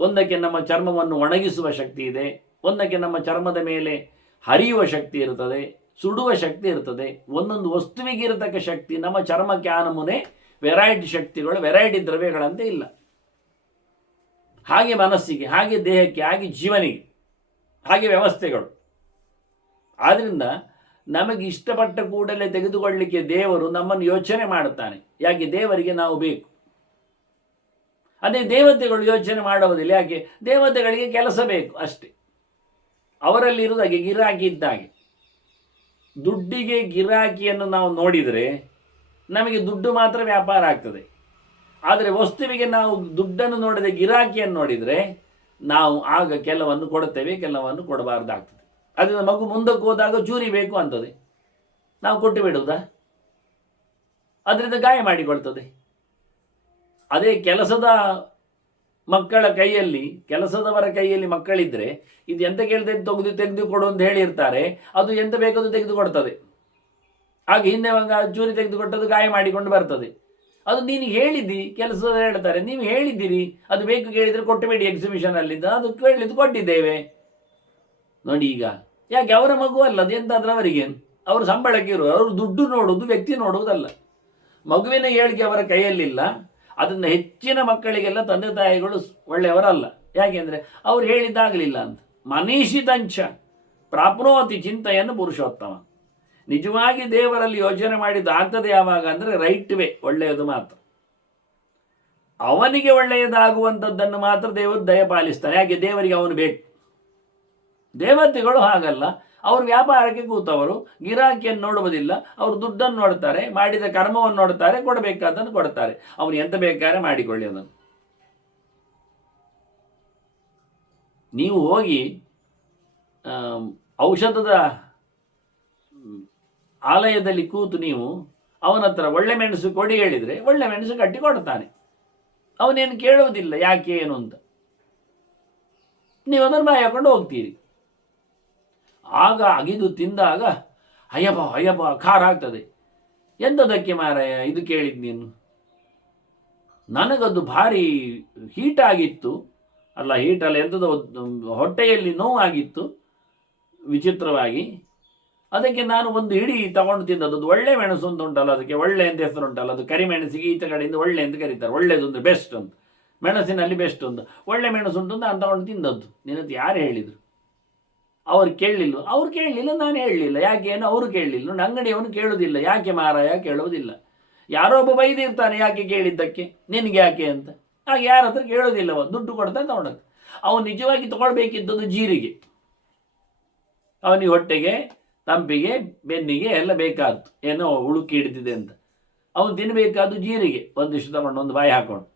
ಒಂದಕ್ಕೆ ನಮ್ಮ ಚರ್ಮವನ್ನು ಒಣಗಿಸುವ ಶಕ್ತಿ ಇದೆ, ಒಂದಕ್ಕೆ ನಮ್ಮ ಚರ್ಮದ ಮೇಲೆ ಹರಿಯುವ ಶಕ್ತಿ ಇರ್ತದೆ, ಸುಡುವ ಶಕ್ತಿ ಇರ್ತದೆ. ಒಂದೊಂದು ವಸ್ತುವಿಗೆ ಇರತಕ್ಕ ಶಕ್ತಿ ನಮ್ಮ ಚರ್ಮಕ್ಕೆ ಆ ನಮೂನೆ ವೆರೈಟಿ ಶಕ್ತಿಗಳು, ವೆರೈಟಿ ದ್ರವ್ಯಗಳಂತೆ ಇಲ್ಲ. ಹಾಗೆ ಮನಸ್ಸಿಗೆ, ಹಾಗೆ ದೇಹಕ್ಕೆ, ಹಾಗೆ ಜೀವನಿಗೆ, ಹಾಗೆ ವ್ಯವಸ್ಥೆಗಳು. ಆದ್ದರಿಂದ ನಮಗೆ ಇಷ್ಟಪಟ್ಟ ಕೂಡಲೇ ತೆಗೆದುಕೊಳ್ಳಲಿಕ್ಕೆ ದೇವರು ನಮ್ಮನ್ನು ಯೋಚನೆ ಮಾಡುತ್ತಾನೆ. ಯಾಕೆ? ದೇವರಿಗೆ ನಾವು ಬೇಕು. ಅದೇ ದೇವತೆಗಳು ಯೋಚನೆ ಮಾಡುವುದಿಲ್ಲ. ಯಾಕೆ? ದೇವತೆಗಳಿಗೆ ಕೆಲಸ ಬೇಕು ಅಷ್ಟೇ. ಅವರಲ್ಲಿ ಇರುವುದಾಗೆ ಗಿರಾಕಿ ಇದ್ದಾಗೆ. ದುಡ್ಡಿಗೆ ಗಿರಾಕಿಯನ್ನು ನಾವು ನೋಡಿದರೆ ನಮಗೆ ದುಡ್ಡು ಮಾತ್ರ ವ್ಯಾಪಾರ ಆಗ್ತದೆ. ಆದರೆ ವಸ್ತುವಿಗೆ ನಾವು ದುಡ್ಡನ್ನು ನೋಡದೆ ಗಿರಾಕಿಯನ್ನು ನೋಡಿದರೆ ನಾವು ಆಗ ಕೆಲವನ್ನು ಕೊಡುತ್ತೇವೆ, ಕೆಲವನ್ನು ಕೊಡಬಾರ್ದಾಗ್ತದೆ. ಅದರಿಂದ ಮಗು ಮುಂದಕ್ಕೆ ಹೋದಾಗ ಚೂರಿ ಬೇಕು ಅಂತದೆ, ನಾವು ಕೊಟ್ಟು ಬಿಡುವುದಾ? ಅದರಿಂದ ಗಾಯ ಮಾಡಿಕೊಳ್ತದೆ. ಅದೇ ಕೆಲಸದ ಮಕ್ಕಳ ಕೈಯಲ್ಲಿ, ಕೆಲಸದವರ ಕೈಯಲ್ಲಿ ಮಕ್ಕಳಿದ್ರೆ ಇದು ಎಂತ ಕೇಳಿದೆ ತೆಗೆದುಕೊಡು ಅಂತ ಹೇಳಿರ್ತಾರೆ, ಅದು ಎಂತ ಬೇಕದು ತೆಗೆದುಕೊಡ್ತದೆ. ಆಗ ಹಿಂದೆ ಚೂರಿ ತೆಗೆದುಕೊಟ್ಟದ್ದು ಗಾಯ ಮಾಡಿಕೊಂಡು ಬರ್ತದೆ. ಅದು ನೀನು ಹೇಳಿದ್ದಿ, ಕೆಲಸದ ಹೇಳ್ತಾರೆ ನೀವು ಹೇಳಿದ್ದೀರಿ, ಅದು ಬೇಕು ಕೇಳಿದರೆ ಕೊಟ್ಟುಬೇಡಿ ಎಕ್ಸಿಬಿಷನ್ ಅಲ್ಲಿದ್ದ, ಅದು ಕೇಳಿದ್ದು ಕೊಟ್ಟಿದ್ದೇವೆ. ನೋಡಿ ಈಗ ಯಾಕೆ? ಅವರ ಮಗು ಅಲ್ಲ ಅದು, ಎಂತಾದ್ರೂ ಅವರಿಗೆ ಅವರು ಸಂಬಳಕ್ಕೆ ಇರುವ, ಅವರು ದುಡ್ಡು ನೋಡುವುದು, ವ್ಯಕ್ತಿ ನೋಡುವುದಲ್ಲ. ಮಗುವಿನ ಏಳಿಗೆ ಅವರ ಕೈಯಲ್ಲಿಲ್ಲ. ಅದನ್ನು ಹೆಚ್ಚಿನ ಮಕ್ಕಳಿಗೆಲ್ಲ ತಂದೆ ತಾಯಿಗಳು ಒಳ್ಳೆಯವರಲ್ಲ. ಯಾಕೆಂದರೆ ಅವ್ರು ಹೇಳಿದ್ದಾಗಲಿಲ್ಲ ಅಂತ. ಮನೀಷಿತಂಚ ಪ್ರಾಪ್ನೋತಿ ಚಿಂತೆಯನ್ನು ಪುರುಷೋತ್ತಮ. ನಿಜವಾಗಿ ದೇವರಲ್ಲಿ ಯೋಚನೆ ಮಾಡಿದ್ದು ಆಗ್ತದೆ ಯಾವಾಗ ಅಂದರೆ ರೈಟ್ ವೇ, ಒಳ್ಳೆಯದು ಮಾತ್ರ. ಅವನಿಗೆ ಒಳ್ಳೆಯದಾಗುವಂಥದ್ದನ್ನು ಮಾತ್ರ ದೇವರು ದಯಪಾಲಿಸ್ತಾನೆ. ಯಾಕೆ? ದೇವರಿಗೆ ಅವನು ಬೇಕು. ದೇವತೆಗಳು ಹಾಗಲ್ಲ, ಅವರು ವ್ಯಾಪಾರಕ್ಕೆ ಕೂತವರು, ಗಿರಾಕಿಯನ್ನು ನೋಡುವುದಿಲ್ಲ. ಅವರು ದುಡ್ಡನ್ನು ನೋಡ್ತಾರೆ, ಮಾಡಿದ ಕರ್ಮವನ್ನು ನೋಡ್ತಾರೆ, ಕೊಡಬೇಕಾದನ್ನು ಕೊಡ್ತಾರೆ. ಅವನು ಎಂತ ಬೇಕಾದ್ರೆ ಮಾಡಿಕೊಳ್ಳಿ ಅದನ್ನು. ನೀವು ಹೋಗಿ ಔಷಧದ ಆಲಯದಲ್ಲಿ ಕೂತು ನೀವು ಅವನ ಹತ್ರ ಒಳ್ಳೆ ಮೆಣಸು ಕೊಡಿ ಹೇಳಿದರೆ ಒಳ್ಳೆ ಮೆಣಸು ಕಟ್ಟಿ ಕೊಡ್ತಾನೆ. ಅವನೇನು ಕೇಳುವುದಿಲ್ಲ ಯಾಕೆ ಏನು ಅಂತ. ನೀವು ಅದನ್ನು ಬಾಯಿ ಹಾಕೊಂಡು ಹೋಗ್ತೀರಿ. ಆಗ ಅಗಿದು ತಿಂದಾಗ ಅಯ್ಯಪ್ಪ ಖಾರ ಆಗ್ತದೆ. ಎಂಥದಕ್ಕೆ ಮಾರಾಯ ಇದು ಕೇಳಿದ್ದು ನೀನು? ನನಗದು ಭಾರಿ ಹೀಟ್ ಆಗಿತ್ತು. ಅಲ್ಲ, ಹೀಟಲ್ಲ, ಎಂಥದ್ದು ಹೊಟ್ಟೆಯಲ್ಲಿ ನೋವಾಗಿತ್ತು ವಿಚಿತ್ರವಾಗಿ. ಅದಕ್ಕೆ ನಾನು ಒಂದು ಹಿಡಿ ತಗೊಂಡು ತಿಂದದ್ದು. ಅದು ಒಳ್ಳೆ ಮೆಣಸು ಅಂತ ಉಂಟಲ್ಲ, ಅದಕ್ಕೆ ಒಳ್ಳೆ ಅಂತ ಹೆಸರು ಉಂಟಲ್ಲ. ಅದು ಕರಿಮೆಣಸಿಗೆ ಈಚ ಕಡೆಯಿಂದ ಒಳ್ಳೆ ಅಂತ ಕರೀತಾರೆ. ಒಳ್ಳೆಯದು ಅಂದರೆ ಬೆಸ್ಟ್ ಅಂತ, ಮೆಣಸಿನಲ್ಲಿ ಬೆಸ್ಟ್ ಅಂತ. ಒಳ್ಳೆ ಮೆಣಸು ಉಂಟು ಅಂತ ನಾನು ತಗೊಂಡು ತಿಂದದ್ದು. ನಿನ್ನದು ಯಾರು ಹೇಳಿದರು? ಅವ್ರು ಕೇಳಲಿಲ್ಲ. ನಾನು ಹೇಳಲಿಲ್ಲ. ಯಾಕೇನು? ಅವರು ಕೇಳಲಿಲ್ಲ. ಅಂಗಡಿಯವನು ಕೇಳುವುದಿಲ್ಲ. ಯಾಕೆ ಮಾರಾಯ ಕೇಳುವುದಿಲ್ಲ. ಯಾರೋ ಒಬ್ಬ ಬೈದಿರ್ತಾನೆ ಯಾಕೆ ಕೇಳಿದ್ದಕ್ಕೆ, ನಿನಗೆ ಯಾಕೆ ಅಂತ. ಹಾಗೆ ಯಾರ ಹತ್ರ ಕೇಳೋದಿಲ್ಲವ, ದುಡ್ಡು ಕೊಡ್ತಾನೆ ತಗೊಂಡದ್ದು. ಅವನು ನಿಜವಾಗಿ ತಗೊಳ್ಬೇಕಿದ್ದದ್ದು ಜೀರಿಗೆ. ಅವನಿಗೆ ಹೊಟ್ಟೆಗೆ, ತಂಪಿಗೆ, ಬೆನ್ನಿಗೆ ಎಲ್ಲ ಬೇಕಾದ್ದು. ಏನೋ ಉಳುಕಿ ಹಿಡಿದಿದೆ ಅಂತ ಅವನು ತಿನ್ನಬೇಕಾದ್ದು ಜೀರಿಗೆ. ಒಂದಿಷ್ಟು ತಗೊಂಡು ಒಂದು ಬಾಯಿ ಹಾಕೊಂಡು.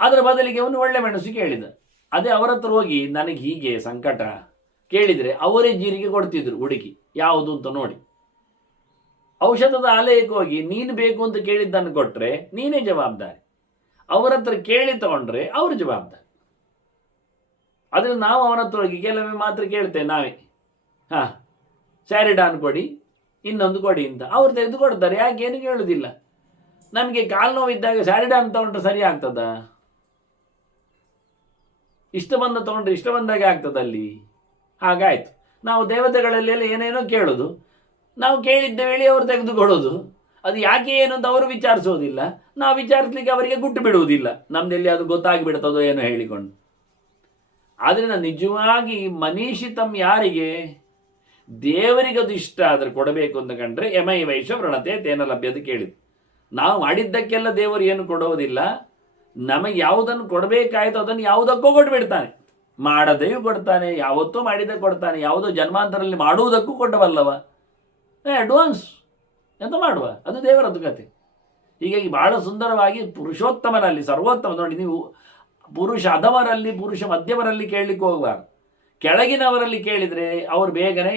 ಅದರ ಬದಲಿಗೆ ಅವನು ಒಳ್ಳೆ ಮೆಣಸು ಕೇಳಿದ. ಅದೇ ಅವರ ಹತ್ರ ಹೋಗಿ ನನಗೆ ಹೀಗೆ ಸಂಕಟ ಕೇಳಿದರೆ ಅವರೇ ಜೀರಿಗೆ ಕೊಡ್ತಿದ್ರು ಹುಡುಕಿ ಯಾವುದು ಅಂತ ನೋಡಿ. ಔಷಧದ ಆಲಯಕ್ಕೆ ಹೋಗಿ ನೀನು ಬೇಕು ಅಂತ ಕೇಳಿದ್ದನ್ನು ಕೊಟ್ಟರೆ ನೀನೇ ಜವಾಬ್ದಾರಿ. ಅವರ ಹತ್ರ ಕೇಳಿ ತಗೊಂಡ್ರೆ ಅವರು ಜವಾಬ್ದಾರಿ. ಆದರೆ ನಾವು ಅವನ ಹತ್ರ ಹೋಗಿ ಕೆಲವೊಮ್ಮೆ ಮಾತ್ರ ಕೇಳ್ತೇವೆ ನಾವೇ, ಸ್ಯಾರಿಡಾನ್ ಕೊಡಿ, ಇನ್ನೊಂದು ಕೊಡಿ ಅಂತ. ಅವ್ರು ತೆಗೆದು ಕೊಡ್ತಾರೆ. ಯಾಕೇನು ಕೇಳುವುದಿಲ್ಲ. ನಮಗೆ ಕಾಲು ನೋವಿದ್ದಾಗ ಸ್ಯಾರಿಡಾನ್ ತಗೊಂಡ್ರೆ ಸರಿ ಆಗ್ತದ? ಇಷ್ಟ ಬಂದ ತಗೊಂಡ್ರೆ ಇಷ್ಟ ಬಂದಾಗೆ ಆಗ್ತದಲ್ಲಿ. ಹಾಗಾಯ್ತು. ನಾವು ದೇವತೆಗಳಲ್ಲೆಲ್ಲ ಏನೇನೋ ಕೇಳೋದು, ನಾವು ಕೇಳಿದ್ದ ವೇಳೆ ಅವರು ತೆಗೆದುಕೊಳ್ಳೋದು. ಅದು ಯಾಕೆ ಏನು ಅಂತ ಅವರು ವಿಚಾರಿಸೋದಿಲ್ಲ. ನಾವು ವಿಚಾರಿಸ್ಲಿಕ್ಕೆ ಅವರಿಗೆ ಗುಟ್ಟು ಬಿಡುವುದಿಲ್ಲ. ನಮ್ದೆಲ್ಲಿ ಅದು ಗೊತ್ತಾಗಿ ಬಿಡ್ತದೋ ಏನೋ ಹೇಳಿಕೊಂಡು. ಆದ್ದರಿಂದ ನಿಜವಾಗಿ ಮನೀಷಿತಂ ಯಾರಿಗೆ? ದೇವರಿಗೆ ಅದು ಇಷ್ಟ ಆದರೆ ಕೊಡಬೇಕು ಅಂತ ಕಂಡ್ರೆ ಯಮೈ ವೈಶ್ವ ವ್ರಣತೆ ತೇನ ಲಭ್ಯತೆ ಕೇಳಿದ್ದು. ನಾವು ಮಾಡಿದ್ದಕ್ಕೆಲ್ಲ ದೇವರು ಏನು ಕೊಡೋದಿಲ್ಲ. ನಮಗೆ ಯಾವುದನ್ನು ಕೊಡಬೇಕಾಯ್ತು ಅದನ್ನು ಯಾವುದಕ್ಕೂ ಕೊಟ್ಟುಬಿಡ್ತಾನೆ. ಮಾಡದೆಯೂ ಕೊಡ್ತಾನೆ, ಯಾವತ್ತೂ ಮಾಡಿದ ಕೊಡ್ತಾನೆ, ಯಾವುದೋ ಜನ್ಮಾಂತರಲ್ಲಿ ಮಾಡುವುದಕ್ಕೂ ಕೊಟ್ಟವಲ್ಲವ. ಅಡ್ವಾನ್ಸ್ ಎಂತ ಮಾಡುವ, ಅದು ದೇವರದ್ದು ಕತೆ. ಹೀಗಾಗಿ ಬಹಳ ಸುಂದರವಾಗಿ ಪುರುಷೋತ್ತಮನಲ್ಲಿ ಸರ್ವೋತ್ತಮ ನೋಡಿ. ನೀವು ಪುರುಷ ಅಧಮರಲ್ಲಿ, ಪುರುಷ ಮಧ್ಯಮರಲ್ಲಿ ಕೇಳಲಿಕ್ಕೆ ಹೋಗಬಾರ್ದು. ಕೆಳಗಿನವರಲ್ಲಿ ಕೇಳಿದರೆ ಅವರು ಬೇಗನೆ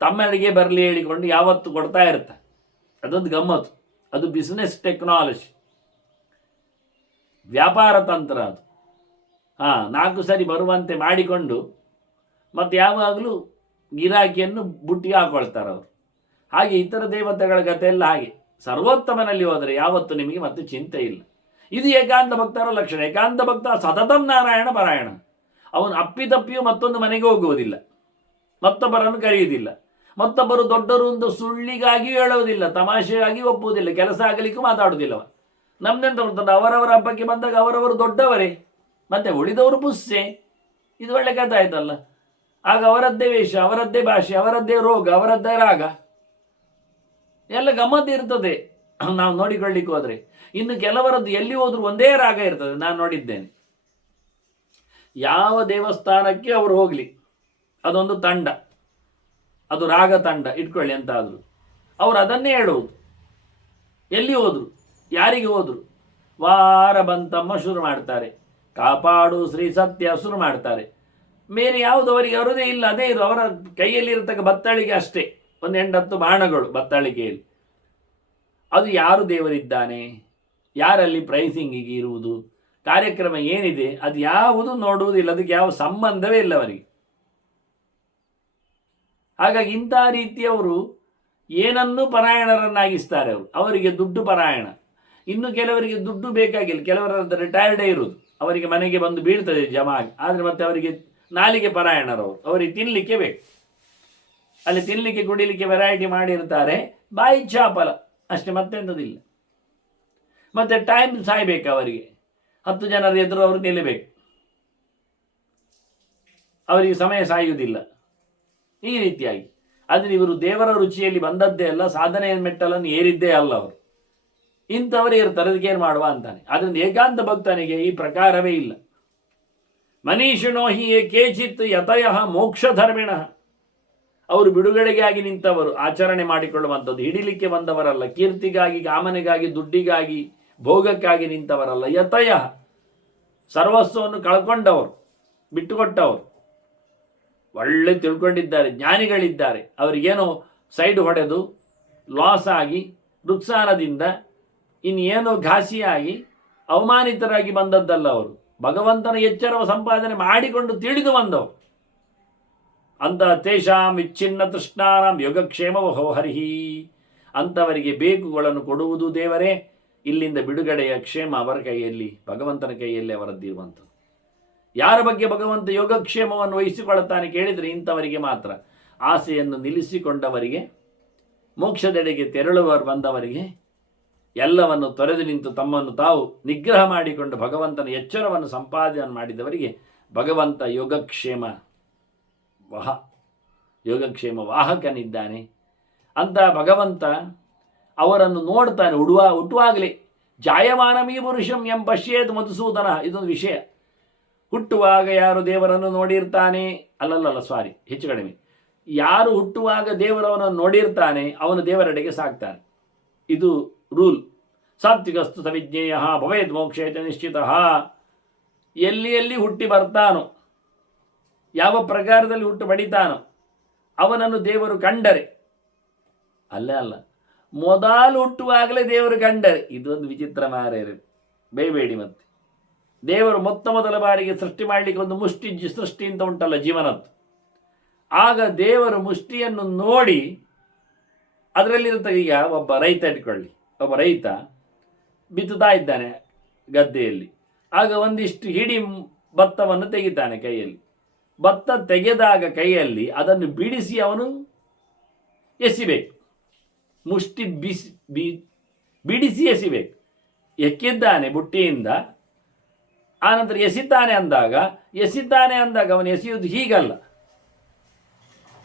ತಮ್ಮಲ್ಲಿಗೆ ಬರಲಿ ಹೇಳಿಕೊಂಡು ಯಾವತ್ತು ಕೊಡ್ತಾ ಇರ್ತಾರೆ. ಅದೊಂದು ಗಮ್ಮತ್ತು. ಅದು ಬಿಸ್ನೆಸ್ ಟೆಕ್ನಾಲಜಿ, ವ್ಯಾಪಾರ ತಂತ್ರ ಅದು. 4 ಸರಿ ಬರುವಂತೆ ಮಾಡಿಕೊಂಡು ಮತ್ತು ಯಾವಾಗಲೂ ಗಿರಾಕಿಯನ್ನು ಬುಟ್ಟಿಗೆ ಹಾಕೊಳ್ತಾರೆ ಅವರು. ಹಾಗೆ ಇತರ ದೇವತೆಗಳ ಗತೆ ಎಲ್ಲ ಹಾಗೆ. ಸರ್ವೋತ್ತಮನಲ್ಲಿ ಹೋದರೆ ಯಾವತ್ತು ನಿಮಗೆ ಮತ್ತೆ ಚಿಂತೆ ಇಲ್ಲ. ಇದು ಏಕಾಂತ ಭಕ್ತರ ಲಕ್ಷಣ. ಏಕಾಂತ ಭಕ್ತ ಸತತಂ ನಾರಾಯಣ ಪಾರಾಯಣ. ಅವನು ಅಪ್ಪಿತಪ್ಪಿಯೂ ಮತ್ತೊಂದು ಮನೆಗೆ ಹೋಗುವುದಿಲ್ಲ, ಮತ್ತೊಬ್ಬರನ್ನು ಕರೆಯುವುದಿಲ್ಲ, ಮತ್ತೊಬ್ಬರು ದೊಡ್ಡರು ಒಂದು ಸುಳ್ಳಿಗಾಗಿ ಹೇಳುವುದಿಲ್ಲ, ತಮಾಷೆಯಾಗಿ ಒಪ್ಪುವುದಿಲ್ಲ, ಕೆಲಸ ಆಗಲಿಕ್ಕೂ ಮಾತಾಡುವುದಿಲ್ಲವ. ನಮ್ದೆಂತ ಬರ್ತದೆ, ಅವರವರ ಹಬ್ಬಕ್ಕೆ ಬಂದಾಗ ಅವರವರು ದೊಡ್ಡವರೇ, ಮತ್ತೆ ಉಳಿದವರು ಪುಸ್ಸೆ. ಇದು ಒಳ್ಳೆ ಕಥೆ ಆಯ್ತಲ್ಲ. ಆಗ ಅವರದ್ದೇ ವೇಷ, ಅವರದ್ದೇ ಭಾಷೆ, ಅವರದ್ದೇ ರೋಗ, ಅವರದ್ದೇ ರಾಗ, ಎಲ್ಲ ಗಮ್ಮತ್ತು ಇರ್ತದೆ ನಾವು ನೋಡಿಕೊಳ್ಳಿಕ್ಕೆ ಹೋದರೆ. ಇನ್ನು ಕೆಲವರದ್ದು ಎಲ್ಲಿ ಹೋದ್ರು ಒಂದೇ ರಾಗ ಇರ್ತದೆ. ನಾನು ನೋಡಿದ್ದೇನೆ. ಯಾವ ದೇವಸ್ಥಾನಕ್ಕೆ ಅವರು ಹೋಗಲಿ ಅದೊಂದು ತಂಡ, ಅದು ರಾಗ ತಂಡ ಇಟ್ಕೊಳ್ಳಿ ಅಂತಾದರು. ಅವರು ಅದನ್ನೇ ಹೇಳುವುದು. ಎಲ್ಲಿ ಹೋದ್ರು, ಯಾರಿಗೆ ಹೋದ್ರು, ವಾರ ಬಂತಮ್ಮ ಶುರು ಮಾಡ್ತಾರೆ, ಕಾಪಾಡು ಶ್ರೀ ಸತ್ಯ ಶುರು ಮಾಡ್ತಾರೆ. ಬೇರೆ ಯಾವುದು ಅವರಿಗೆ ಅವರದೇ ಇಲ್ಲ. ಅದೇ ಇದು ಅವರ ಕೈಯಲ್ಲಿ ಇರತಕ್ಕ ಬತ್ತಳಿಗೆ ಅಷ್ಟೇ, ಒಂದು 8-10 ಬಾಣಗಳು ಬತ್ತಳಿಕೆಯಲ್ಲಿ. ಅದು ಯಾರು ದೇವರಿದ್ದಾನೆ, ಯಾರಲ್ಲಿ ಪ್ರೈಸಿಂಗಿಗೆ ಇರುವುದು, ಕಾರ್ಯಕ್ರಮ ಏನಿದೆ, ಅದು ಯಾವುದು ನೋಡುವುದಿಲ್ಲ. ಅದಕ್ಕೆ ಯಾವ ಸಂಬಂಧವೇ ಇಲ್ಲ ಅವರಿಗೆ. ಹಾಗಾಗಿ ಇಂಥ ರೀತಿಯವರು ಏನನ್ನೂ ಪರಾಯಣರನ್ನಾಗಿಸ್ತಾರೆ. ಅವರಿಗೆ ದುಡ್ಡು ಪರಾಯಣ. ಇನ್ನು ಕೆಲವರಿಗೆ ದುಡ್ಡು ಬೇಕಾಗಿಲ್ಲ, ಕೆಲವರ ರಿಟೈರ್ಡೇ ಇರುವುದು, ಅವರಿಗೆ ಮನೆಗೆ ಬಂದು ಬೀಳ್ತದೆ ಜಮಾ ಆಗಿ. ಆದರೆ ಮತ್ತೆ ಅವರಿಗೆ ನಾಲಿಗೆ ಪರಾಯಣರವರು, ಅವರಿಗೆ ತಿನ್ನಲಿಕ್ಕೆ ಬೇಕು. ಅಲ್ಲಿ ತಿನ್ನಲಿಕ್ಕೆ ಕುಡಿಲಿಕ್ಕೆ ವೆರೈಟಿ ಮಾಡಿರ್ತಾರೆ, ಬಾಯಿ ಚಾಪಲ ಅಷ್ಟೇ, ಮತ್ತೆಂಥದಿಲ್ಲ. ಮತ್ತು ಟೈಮ್ ಸಾಯ್ಬೇಕು ಅವರಿಗೆ. 10 ಜನರ ಎದುರು ಅವರು ನಿಲ್ಲಬೇಕು, ಅವರಿಗೆ ಸಮಯ ಸಾಯುವುದಿಲ್ಲ. ಈ ರೀತಿಯಾಗಿ. ಆದರೆ ಇವರು ದೇವರ ರುಚಿಯಲ್ಲಿ ಬಂದದ್ದೇ ಅಲ್ಲ, ಸಾಧನೆಯ ಮೆಟ್ಟಲನ್ನು ಏರಿದ್ದೇ ಅಲ್ಲ ಅವರು. ಇಂಥವರೇ ಇರ್ತಾರೆ, ಅದಕ್ಕೇನು ಮಾಡುವ ಅಂತಾನೆ. ಅದರಿಂದ ಏಕಾಂತ ಭಕ್ತನಿಗೆ ಈ ಪ್ರಕಾರವೇ ಇಲ್ಲ. ಮನೀಷಿಣೋ ಹಿ ಕೇಚಿತ್ ಯತಯ ಮೋಕ್ಷ ಧರ್ಮಿಣ. ಅವರು ಬಿಡುಗಡೆಗಾಗಿ ನಿಂತವರು, ಆಚರಣೆ ಮಾಡಿಕೊಳ್ಳುವಂಥದ್ದು. ಹಿಡಿಲಿಕ್ಕೆ ಬಂದವರಲ್ಲ, ಕೀರ್ತಿಗಾಗಿ, ಕಾಮನೆಗಾಗಿ, ದುಡ್ಡಿಗಾಗಿ, ಭೋಗಕ್ಕಾಗಿ ನಿಂತವರಲ್ಲ. ಯತಯ ಸರ್ವಸ್ವವನ್ನು ಕಳ್ಕೊಂಡವರು, ಬಿಟ್ಟುಕೊಟ್ಟವರು. ಒಳ್ಳೆ ತಿಳ್ಕೊಂಡಿದ್ದಾರೆ, ಜ್ಞಾನಿಗಳಿದ್ದಾರೆ. ಅವರಿಗೇನೋ ಸೈಡ್ ಹೊಡೆದು ಲಾಸ್ ಆಗಿ ನುಕ್ಸಾನದಿಂದ ಇನ್ನೇನೋ ಘಾಸಿಯಾಗಿ ಅವಮಾನಿತರಾಗಿ ಬಂದದ್ದಲ್ಲ. ಅವರು ಭಗವಂತನ ಎಚ್ಚರವ ಸಂಪಾದನೆ ಮಾಡಿಕೊಂಡು ತಿಳಿದು ಬಂದವರು. ಅಂತ ತೇಷಾಂ ವಿಚ್ಛಿನ್ನ ತೃಷ್ಣಾನಾಂ ಯೋಗಕ್ಷೇಮವ ಹರಿಹಿ. ಅಂಥವರಿಗೆ ಬೇಕುಗಳನ್ನು ಕೊಡುವುದು ದೇವರೇ. ಇಲ್ಲಿಂದ ಬಿಡುಗಡೆಯ ಕ್ಷೇಮ ಅವರ ಕೈಯಲ್ಲಿ, ಭಗವಂತನ ಕೈಯಲ್ಲಿ ಅವರದ್ದಿರುವಂಥದ್ದು. ಯಾರ ಬಗ್ಗೆ ಭಗವಂತ ಯೋಗಕ್ಷೇಮವನ್ನು ವಹಿಸಿಕೊಳ್ಳುತ್ತಾನೆ ಕೇಳಿದರೆ ಇಂಥವರಿಗೆ ಮಾತ್ರ. ಆಸೆಯನ್ನು ನಿಲ್ಲಿಸಿಕೊಂಡವರಿಗೆ, ಮೋಕ್ಷದೆಡೆಗೆ ತೆರಳುವರು ಬಂದವರಿಗೆ, ಎಲ್ಲವನ್ನು ತೊರೆದು ನಿಂತು ತಮ್ಮನ್ನು ತಾವು ನಿಗ್ರಹ ಮಾಡಿಕೊಂಡು ಭಗವಂತನ ಎಚ್ಚರವನ್ನು ಸಂಪಾದನೆ ಮಾಡಿದವರಿಗೆ ಭಗವಂತ ಯೋಗಕ್ಷೇಮ ವಾಹಕನಿದ್ದಾನೆ. ಅಂತ ಭಗವಂತ ಅವರನ್ನು ನೋಡ್ತಾನೆ. ಹುಟ್ಟುವಾಗಲೇ ಜಾಯಮಾನಮೀ ಪುರುಷಂ ಎಂ ಪಶ್ಯೇತ್ ಮಧುಸೂದನ. ಇದೊಂದು ವಿಷಯ. ಹುಟ್ಟುವಾಗ ಯಾರು ದೇವರನ್ನು ನೋಡಿರ್ತಾನೆ, ಹೆಚ್ಚು ಕಡಿಮೆ ಯಾರು ಹುಟ್ಟುವಾಗ ದೇವರವನನ್ನು ನೋಡಿರ್ತಾನೆ ಅವನು ದೇವರೆಡೆಗೆ ಸಾಕ್ತಾನೆ. ಇದು ರೂಲ್. ಸಾತ್ವಿಕಸ್ತು ಸವಿಜ್ಞೇಯ ಭವೇದ್ ಮೋಕ್ಷೇತ ನಿಶ್ಚಿತ. ಎಲ್ಲಿ ಹುಟ್ಟಿ ಬರ್ತಾನೋ, ಯಾವ ಪ್ರಕಾರದಲ್ಲಿ ಹುಟ್ಟು ಬಡಿತಾನೋ ಅವನನ್ನು ದೇವರು ಕಂಡರೆ, ಅಲ್ಲ ಮೊದಲು ಹುಟ್ಟುವಾಗಲೇ ದೇವರು ಕಂಡರೆ. ಇದೊಂದು ವಿಚಿತ್ರ ಮಾರೇರು, ಬೇಬೇಡಿ. ಮತ್ತೆ ದೇವರು ಮೊದಲ ಬಾರಿಗೆ ಸೃಷ್ಟಿ ಮಾಡಲಿಕ್ಕೆ ಒಂದು ಮುಷ್ಟಿ ಸೃಷ್ಟಿ ಅಂತ ಉಂಟಲ್ಲ ಜೀವನದ್ದು. ಆಗ ದೇವರು ಮುಷ್ಟಿಯನ್ನು ನೋಡಿ ಅದರಲ್ಲಿರುತ್ತೆ. ಈಗ ಒಬ್ಬ ರೈತ ಇಟ್ಕೊಳ್ಳಿ, ಒಬ್ಬ ರೈತ ಬಿತ್ತುತ್ತಾ ಇದ್ದಾನೆ ಗದ್ದೆಯಲ್ಲಿ. ಆಗ ಒಂದಿಷ್ಟು ಹಿಡಿ ಭತ್ತವನ್ನು ತೆಗಿತಾನೆ ಕೈಯಲ್ಲಿ. ಭತ್ತ ತೆಗೆದಾಗ ಕೈಯಲ್ಲಿ ಅದನ್ನು ಬಿಡಿಸಿ ಅವನು ಎಸಿಬೇಕು. ಮುಷ್ಟಿ ಬಿಡಿಸಿ ಎಸಿಬೇಕು. ಎಕ್ಕಿದ್ದಾನೆ ಬುಟ್ಟಿಯಿಂದ, ಆನಂತರ ಎಸಿತಾನೆ ಅಂದಾಗ ಅವನು ಎಸೆಯುವುದು ಹೀಗಲ್ಲ.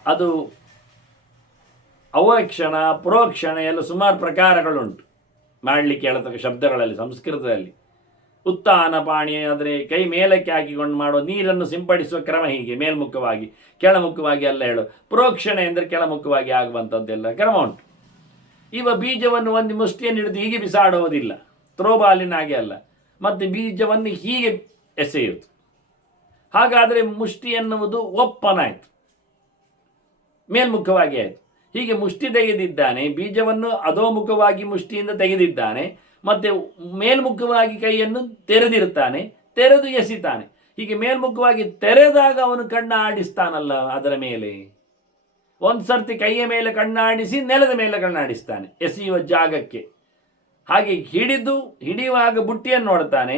ಅದು ಅವಕ್ಷಣ, ಪ್ರೋಕ್ಷಣ ಎಲ್ಲ ಸುಮಾರು ಪ್ರಕಾರಗಳುಂಟು ಮಾಡಲಿಕ್ಕೆ ಹೇಳತಕ್ಕ ಶಬ್ದಗಳಲ್ಲಿ. ಸಂಸ್ಕೃತದಲ್ಲಿ ಉತ್ತಾನ ಪಾಣಿ ಆದರೆ ಕೈ ಮೇಲಕ್ಕೆ ಹಾಕಿಕೊಂಡು ಮಾಡೋ, ನೀರನ್ನು ಸಿಂಪಡಿಸುವ ಕ್ರಮ ಹೀಗೆ ಮೇಲ್ಮುಖವಾಗಿ ಕೆಳಮುಖವಾಗಿ ಎಲ್ಲ ಹೇಳು. ಪ್ರೋಕ್ಷಣೆ ಅಂದರೆ ಕೆಳಮುಖವಾಗಿ ಆಗುವಂಥದ್ದೆಲ್ಲ ಕ್ರಮ ಉಂಟು. ಇವ ಬೀಜವನ್ನು ಒಂದು ಮುಷ್ಟಿಯನ್ನು ಹಿಡಿದು ಹೀಗೆ ಬಿಸಾಡುವುದಿಲ್ಲ, ಥ್ರೋಬಾಲಿನ ಹಾಗೆ ಅಲ್ಲ. ಮತ್ತು ಬೀಜವನ್ನು ಹೀಗೆ ಎಸೆಯುವುದು. ಹಾಗಾದರೆ ಮುಷ್ಟಿ ಎನ್ನುವುದು ಒಪ್ಪನಾಯಿತು, ಮೇಲ್ಮುಖವಾಗಿ ಆಯಿತು. ಹೀಗೆ ಮುಷ್ಟಿ ತೆಗೆದಿದ್ದಾನೆ, ಬೀಜವನ್ನು ಅಧೋಮುಖವಾಗಿ ಮುಷ್ಟಿಯಿಂದ ತೆಗೆದಿದ್ದಾನೆ, ಮತ್ತು ಮೇಲ್ಮುಖವಾಗಿ ಕೈಯನ್ನು ತೆರೆದಿರ್ತಾನೆ, ತೆರೆದು ಎಸಿತಾನೆ. ಹೀಗೆ ಮೇಲ್ಮುಖವಾಗಿ ತೆರೆದಾಗ ಅವನು ಕಣ್ಣ ಆಡಿಸ್ತಾನಲ್ಲ ಅದರ ಮೇಲೆ. ಒಂದು ಸರ್ತಿ ಕೈಯ ಮೇಲೆ ಕಣ್ಣಾಡಿಸಿ ನೆಲದ ಮೇಲೆ ಕಣ್ಣಾಡಿಸ್ತಾನೆ ಎಸೆಯುವ ಜಾಗಕ್ಕೆ. ಹಾಗೆ ಹಿಡಿಯುವಾಗ ಬುಟ್ಟಿಯನ್ನು ನೋಡ್ತಾನೆ,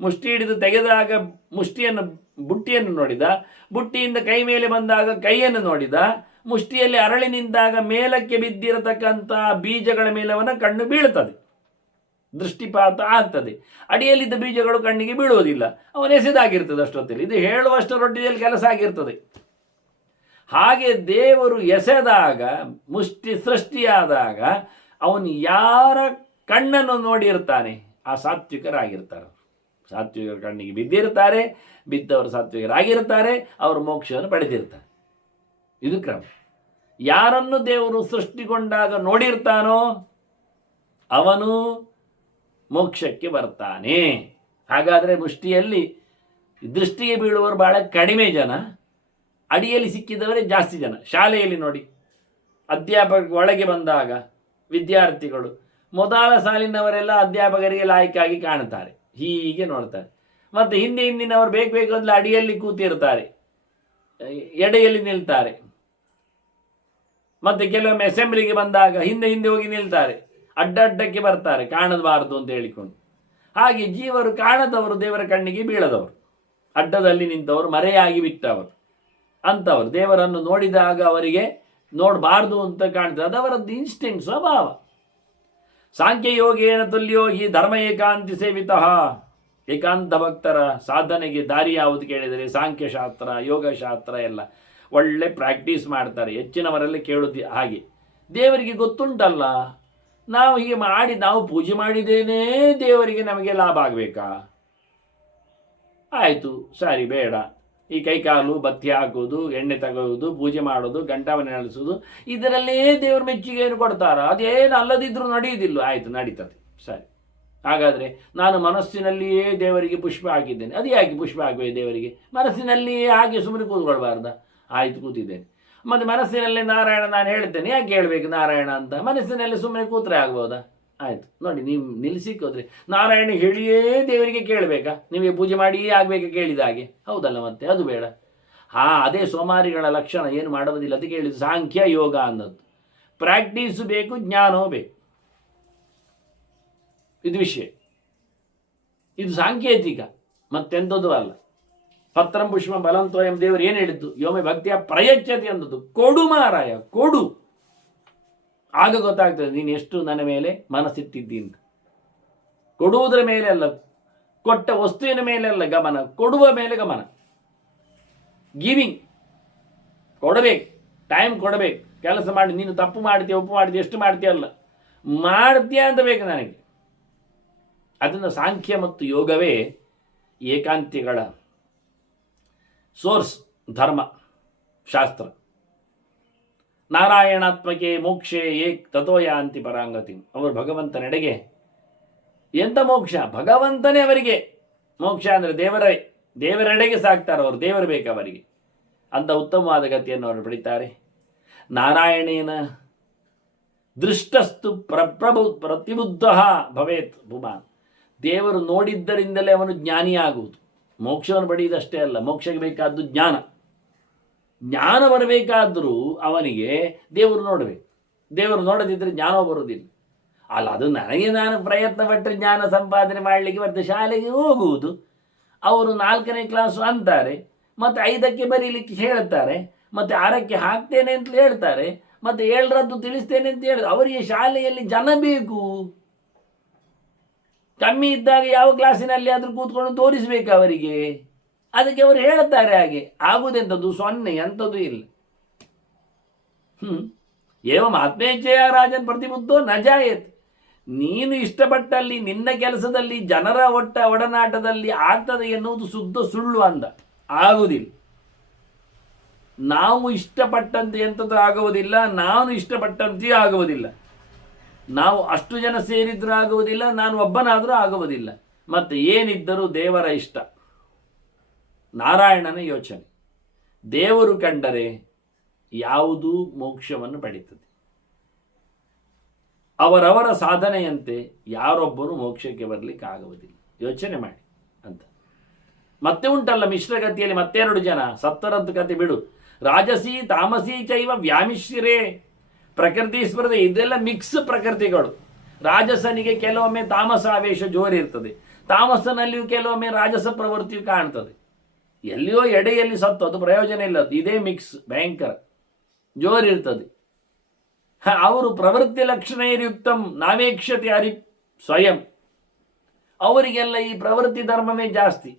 ಮುಷ್ಟಿ ಹಿಡಿದು ತೆಗೆದಾಗ ಬುಟ್ಟಿಯನ್ನು ನೋಡಿದ, ಬುಟ್ಟಿಯಿಂದ ಕೈ ಮೇಲೆ ಬಂದಾಗ ಕೈಯನ್ನು ನೋಡಿದ, ಮುಷ್ಟಿಯಲ್ಲಿ ಅರಳಿ ನಿಂತಾಗ ಮೇಲಕ್ಕೆ ಬಿದ್ದಿರತಕ್ಕಂಥ ಬೀಜಗಳ ಮೇಲೆ ಅವನ ಕಣ್ಣು ಬೀಳುತ್ತದೆ, ದೃಷ್ಟಿಪಾತ ಆಗ್ತದೆ. ಅಡಿಯಲ್ಲಿದ್ದ ಬೀಜಗಳು ಕಣ್ಣಿಗೆ ಬೀಳುವುದಿಲ್ಲ, ಅವನು ಎಸೆದಾಗಿರ್ತದೆ ಅಷ್ಟೊತ್ತಲ್ಲಿ. ಇದು ಹೇಳುವಷ್ಟರೊಟ್ಟಿಯಲ್ಲಿ ಕೆಲಸ ಆಗಿರ್ತದೆ. ಹಾಗೆ ದೇವರು ಎಸೆದಾಗ, ಮುಷ್ಟಿ ಸೃಷ್ಟಿಯಾದಾಗ ಅವನು ಯಾರ ಕಣ್ಣನ್ನು ನೋಡಿರ್ತಾನೆ ಆ ಸಾತ್ವಿಕರಾಗಿರ್ತಾರೆ. ಸಾತ್ವಿಕರ ಕಣ್ಣಿಗೆ ಬಿದ್ದಿರ್ತಾರೆ, ಬಿದ್ದವರು ಸಾತ್ವಿಕರಾಗಿರ್ತಾರೆ, ಅವರು ಮೋಕ್ಷವನ್ನು ಪಡೆದಿರ್ತಾರೆ. ಇದು ಕ್ರಮ. ಯಾರನ್ನು ದೇವರು ಸೃಷ್ಟಿಗೊಂಡಾಗ ನೋಡಿರ್ತಾನೋ ಅವನು ಮೋಕ್ಷಕ್ಕೆ ಬರ್ತಾನೆ. ಹಾಗಾದರೆ ಮುಷ್ಟಿಯಲ್ಲಿ ದೃಷ್ಟಿಗೆ ಬೀಳುವವರು ಬಹಳ ಕಡಿಮೆ ಜನ, ಅಡಿಯಲ್ಲಿ ಸಿಕ್ಕಿದವರೇ ಜಾಸ್ತಿ ಜನ. ಶಾಲೆಯಲ್ಲಿ ನೋಡಿ, ಅಧ್ಯಾಪಕ ಒಳಗೆ ಬಂದಾಗ ವಿದ್ಯಾರ್ಥಿಗಳು ಮೊದಲ ಸಾಲಿನವರೆಲ್ಲ ಅಧ್ಯಾಪಕರಿಗೆ ಲಾಯಕ್ಕಾಗಿ ಕಾಣುತ್ತಾರೆ, ಹೀಗೆ ನೋಡ್ತಾರೆ. ಮತ್ತು ಹಿಂದಿನವರು ಬೇಕು ಅಂದರೆ ಅಡಿಯಲ್ಲಿ ಕೂತಿರ್ತಾರೆ, ಎಡೆಯಲ್ಲಿ ನಿಲ್ತಾರೆ. ಮತ್ತು ಕೆಲವೊಮ್ಮೆ ಅಸೆಂಬ್ಲಿಗೆ ಬಂದಾಗ ಹಿಂದೆ ಹೋಗಿ ನಿಲ್ತಾರೆ, ಅಡ್ಡಕ್ಕೆ ಬರ್ತಾರೆ ಕಾಣಬಾರದು ಅಂತ ಹೇಳಿಕೊಂಡು. ಹಾಗೆ ಜೀವರು ಕಾಣದವರು ದೇವರ ಕಣ್ಣಿಗೆ ಬೀಳದವರು, ಅಡ್ಡದಲ್ಲಿ ನಿಂತವರು, ಮರೆಯಾಗಿ ಬಿಟ್ಟವರು ಅಂಥವರು ದೇವರನ್ನು ನೋಡಿದಾಗ ಅವರಿಗೆ ನೋಡಬಾರ್ದು ಅಂತ ಕಾಣ್ತದೆ. ಅದು ಅವರದ್ದು ಇನ್ಸ್ಟಿಂಕ್ಟ್, ಸ್ವಭಾವ. ಸಾಂಖ್ಯಯೋಗೇನ ತುಲ್ಯೋ ಹಿ ಧರ್ಮ ಏಕಾಂತಿ ಸೇವಿತಃ. ಏಕಾಂತ ಭಕ್ತರ ಸಾಧನೆಗೆ ದಾರಿ ಯಾವುದು ಕೇಳಿದರೆ ಸಾಂಖ್ಯಶಾಸ್ತ್ರ, ಯೋಗಶಾಸ್ತ್ರ ಎಲ್ಲ. ಒಳ್ಳೆ ಪ್ರಾಕ್ಟೀಸ್ ಮಾಡ್ತಾರೆ. ಹೆಚ್ಚಿನವರೆಲ್ಲ ಕೇಳೋದು ಹಾಗೆ. ದೇವರಿಗೆ ಗೊತ್ತುಂಟಲ್ಲ, ನಾವು ಹೀಗೆ ಮಾಡಿ ನಾವು ಪೂಜೆ ಮಾಡಿದ್ದೇನೇ ದೇವರಿಗೆ ನಮಗೆ ಲಾಭ ಆಗಬೇಕಾ? ಆಯಿತು, ಸರಿ, ಬೇಡ. ಈ ಕೈಕಾಲು ಬತ್ತಿ ಹಾಕೋದು, ಎಣ್ಣೆ ತಗೊಳ್ಳೋದು, ಪೂಜೆ ಮಾಡೋದು, ಗಂಟವನ್ನು ನಡೆಸೋದು, ಇದರಲ್ಲೇ ದೇವ್ರ ಮೆಚ್ಚುಗೆಯನ್ನು ಕೊಡ್ತಾರ? ಅದೇನು ಅಲ್ಲದಿದ್ರೂ ನಡೆಯುವುದಿಲ್ಲ. ಆಯಿತು, ನಡೀತದೆ, ಸರಿ. ಹಾಗಾದರೆ ನಾನು ಮನಸ್ಸಿನಲ್ಲಿಯೇ ದೇವರಿಗೆ ಪುಷ್ಪ ಹಾಕಿದ್ದೇನೆ. ಅದು ಯಾಕೆ ಪುಷ್ಪ ಹಾಕಬೇಕು ದೇವರಿಗೆ? ಮನಸ್ಸಿನಲ್ಲಿಯೇ ಹಾಗೆ ಸುಮ್ಮನೆ ಕೂತ್ಕೊಳ್ಬಾರ್ದ? ಆಯಿತು, ಕೂತಿದ್ದೇನೆ. ಮತ್ತು ಮನಸ್ಸಿನಲ್ಲೇ ನಾರಾಯಣ ನಾನು ಹೇಳ್ತೇನೆ, ಯಾಕೆ ಹೇಳಬೇಕು ನಾರಾಯಣ ಅಂತ? ಮನಸ್ಸಿನಲ್ಲಿ ಸುಮ್ಮನೆ ಕೂತ್ರೆ ಆಗ್ಬೋದಾ? ಆಯಿತು ನೋಡಿ, ನೀವು ನಿಲ್ಲಿಸಿಕೋದ್ರೆ ನಾರಾಯಣ ಹೇಳಿಯೇ ದೇವರಿಗೆ ಕೇಳಬೇಕಾ? ನೀವೇ ಪೂಜೆ ಮಾಡಿಯೇ ಆಗಬೇಕಾ ಕೇಳಿದ ಹಾಗೆ? ಹೌದಲ್ಲ, ಮತ್ತೆ ಅದು ಬೇಡ. ಅದೇ ಸೋಮಾರಿಗಳ ಲಕ್ಷಣ, ಏನು ಮಾಡುವುದಿಲ್ಲ. ಅದಕ್ಕೆ ಹೇಳಿದ್ದು ಸಾಂಖ್ಯ ಯೋಗ ಅನ್ನೋದು. ಪ್ರಾಕ್ಟೀಸು ಬೇಕು, ಜ್ಞಾನವೂ ಬೇಕು. ಇದು ವಿಷಯ. ಇದು ಸಾಂಕೇತಿಕ, ಮತ್ತೆಂಥದ್ದು ಅಲ್ಲ. ಪತ್ರಂ ಪುಷ್ಪ ಬಲಂತೋ ಎಂಬ ದೇವರು ಏನು ಹೇಳಿದ್ದು? ಯೋಮೆ ಭಕ್ತಿಯ ಪ್ರಯಚ್ಛತಿ ಅಂದದ್ದು. ಕೊಡು ಮಾರಾಯ, ಕೊಡು. ಆಗ ಗೊತ್ತಾಗ್ತದೆ ನೀನು ಎಷ್ಟು ನನ್ನ ಮೇಲೆ ಮನಸ್ಸಿಟ್ಟಿದ್ದಿ ಅಂತ. ಕೊಡುವುದರ ಮೇಲೆ ಅಲ್ಲ, ಕೊಟ್ಟ ವಸ್ತುವಿನ ಮೇಲೆ ಅಲ್ಲ ಗಮನ, ಕೊಡುವ ಮೇಲೆ ಗಮನ. ಗಿವಿಂಗ್, ಕೊಡಬೇಕು, ಟೈಮ್ ಕೊಡಬೇಕು. ಕೆಲಸ ಮಾಡಿ, ನೀನು ತಪ್ಪು ಮಾಡ್ತೀಯ, ಒಪ್ಪು ಮಾಡ್ತೀಯ, ಎಷ್ಟು ಮಾಡ್ತೀಯಲ್ಲ, ಮಾಡ್ತೀಯ ಅಂತ ಬೇಕು ನನಗೆ. ಅದನ್ನು ಸಾಂಖ್ಯ ಮತ್ತು ಯೋಗವೇ ಏಕಾಂತಿಗಳ ಸೋರ್ಸ್, ಧರ್ಮ ಶಾಸ್ತ್ರ. ನಾರಾಯಣಾತ್ಮಕೆ ಮೋಕ್ಷೆ ಏಕ್ ತಥೋಯಾಂತಿ ಪರಾಂಗತಿ. ಅವರು ಭಗವಂತನೆಡೆಗೆ, ಎಂಥ ಮೋಕ್ಷ? ಭಗವಂತನೇ ಅವರಿಗೆ ಮೋಕ್ಷ ಅಂದರೆ ದೇವರೆಡೆಗೆ ಸಾಕ್ತಾರೆ ಅವರು. ದೇವರು ಬೇಕು ಅವರಿಗೆ. ಅಂತ ಉತ್ತಮವಾದ ಗತಿಯನ್ನು ಅವರು ಪಡಿತಾರೆ. ನಾರಾಯಣೇನ ದೃಷ್ಟಸ್ತು ಪ್ರತಿಬುದ್ಧ ಭವೇತ್ ಭುಮಾನ್. ದೇವರು ನೋಡಿದ್ದರಿಂದಲೇ ಅವನು ಜ್ಞಾನಿಯಾಗುವುದು. ಮೋಕ್ಷವನ್ನು ಪಡೆಯುವುದಷ್ಟೇ ಅಲ್ಲ, ಮೋಕ್ಷಕ್ಕೆ ಬೇಕಾದ್ದು ಜ್ಞಾನ. ಜ್ಞಾನ ಬರಬೇಕಾದರೂ ಅವನಿಗೆ ದೇವರು ನೋಡಬೇಕು. ದೇವರು ನೋಡದಿದ್ದರೆ ಜ್ಞಾನ ಬರುವುದಿಲ್ಲ ಅಲ್ಲ. ಅದು ನನಗೆ ನಾನು ಪ್ರಯತ್ನ ಪಟ್ಟರೆ ಜ್ಞಾನ ಸಂಪಾದನೆ ಮಾಡಲಿಕ್ಕೆ ಮತ್ತು ಶಾಲೆಗೆ ಹೋಗುವುದು. ಅವರು 4ನೇ ಕ್ಲಾಸು ಅಂತಾರೆ, ಮತ್ತು 5ಕ್ಕೆ ಬರೀಲಿಕ್ಕೆ ಹೇಳ್ತಾರೆ, ಮತ್ತು 6ಕ್ಕೆ ಹಾಕ್ತೇನೆ ಅಂತ ಹೇಳ್ತಾರೆ, ಮತ್ತು 7ರದ್ದು ತಿಳಿಸ್ತೇನೆ ಅಂತ ಹೇಳಿದ್ರು. ಅವರಿಗೆ ಶಾಲೆಯಲ್ಲಿ ಜನ ಬೇಕು. ಕಮ್ಮಿ ಇದ್ದಾಗ ಯಾವ ಕ್ಲಾಸಿನಲ್ಲಿ ಆದರೂ ಕೂತ್ಕೊಂಡು ತೋರಿಸಬೇಕು ಅವರಿಗೆ. ಅದಕ್ಕೆ ಅವರು ಹೇಳುತ್ತಾರೆ ಹಾಗೆ. ಆಗುವುದೆಂಥದ್ದು? 0, ಎಂಥದ್ದು ಇಲ್ಲ. ಏವಂ ಆತ್ಮೇಚ್ಛೆಯ ರಾಜನ್ ಪ್ರತಿಬುದ್ಧೋ ನ ಜಾಯೇತ್. ನೀನು ಇಷ್ಟಪಟ್ಟಲ್ಲಿ, ನಿನ್ನ ಕೆಲಸದಲ್ಲಿ, ಜನರ ಒಡನಾಟದಲ್ಲಿ ಆಗ್ತದೆ ಎನ್ನುವುದು ಶುದ್ಧ ಸುಳ್ಳು ಅಂದ. ಆಗುವುದಿಲ್ಲ. ನಾವು ಇಷ್ಟಪಟ್ಟಂತೆ ಎಂಥದ್ದು ಆಗುವುದಿಲ್ಲ, ನಾನು ಇಷ್ಟಪಟ್ಟಂತೆಯೂ ಆಗುವುದಿಲ್ಲ. ನಾವು ಅಷ್ಟು ಜನ ಸೇರಿದ್ರೂ ಆಗುವುದಿಲ್ಲ, ನಾನು ಒಬ್ಬನಾದರೂ ಆಗುವುದಿಲ್ಲ. ಮತ್ತು ಏನಿದ್ದರೂ ದೇವರ ಇಷ್ಟ, ನಾರಾಯಣನ ಯೋಚನೆ. ದೇವರು ಕಂಡರೆ ಯಾವುದೂ ಮೋಕ್ಷವನ್ನು ಪಡೀತದೆ. ಅವರವರ ಸಾಧನೆಯಂತೆ ಯಾರೊಬ್ಬನು ಮೋಕ್ಷಕ್ಕೆ ಬರಲಿಕ್ಕೆ ಆಗುವುದಿಲ್ಲ. ಯೋಚನೆ ಮಾಡಿ ಅಂತ. ಮತ್ತೆ ಉಂಟಲ್ಲ ಮಿಶ್ರಗತಿಯಲ್ಲಿ ಮತ್ತೆ 2 ಜನ. 70ರದ್ದು ಕತೆ ಬಿಡು. ರಾಜಸಿ ತಾಮಸಿ ಚೈವ ವ್ಯಾಮಿಶ್ರೇ ಪ್ರಕೃತಿ ಸ್ಪರ್ಧೆ. ಇದೆಲ್ಲ ಮಿಕ್ಸ್ ಪ್ರಕೃತಿಗಳು. ರಾಜಸನಿಗೆ ಕೆಲವೊಮ್ಮೆ ತಾಮಸ ಆವೇಶ ಜೋರಿರ್ತದೆ, ತಾಮಸನಲ್ಲಿಯೂ ಕೆಲವೊಮ್ಮೆ ರಾಜಸ ಪ್ರವೃತ್ತಿಯು ಕಾಣ್ತದೆ. ಎಲ್ಲಿಯೋ ಎಡೆಯಲ್ಲಿ ಸತ್ತು, ಅದು ಪ್ರಯೋಜನ ಇಲ್ಲ. ಇದೇ ಮಿಕ್ಸ್ ಭಯಂಕರ ಜೋರಿರ್ತದೆ. ಅವರು ಪ್ರವೃತ್ತಿ ಲಕ್ಷಣೈರ್ಯುಕ್ತಂ ನಾವೇಕ್ಷತೆ ಹರಿ ಸ್ವಯಂ. ಅವರಿಗೆಲ್ಲ ಈ ಪ್ರವೃತ್ತಿ ಧರ್ಮವೇ ಜಾಸ್ತಿ.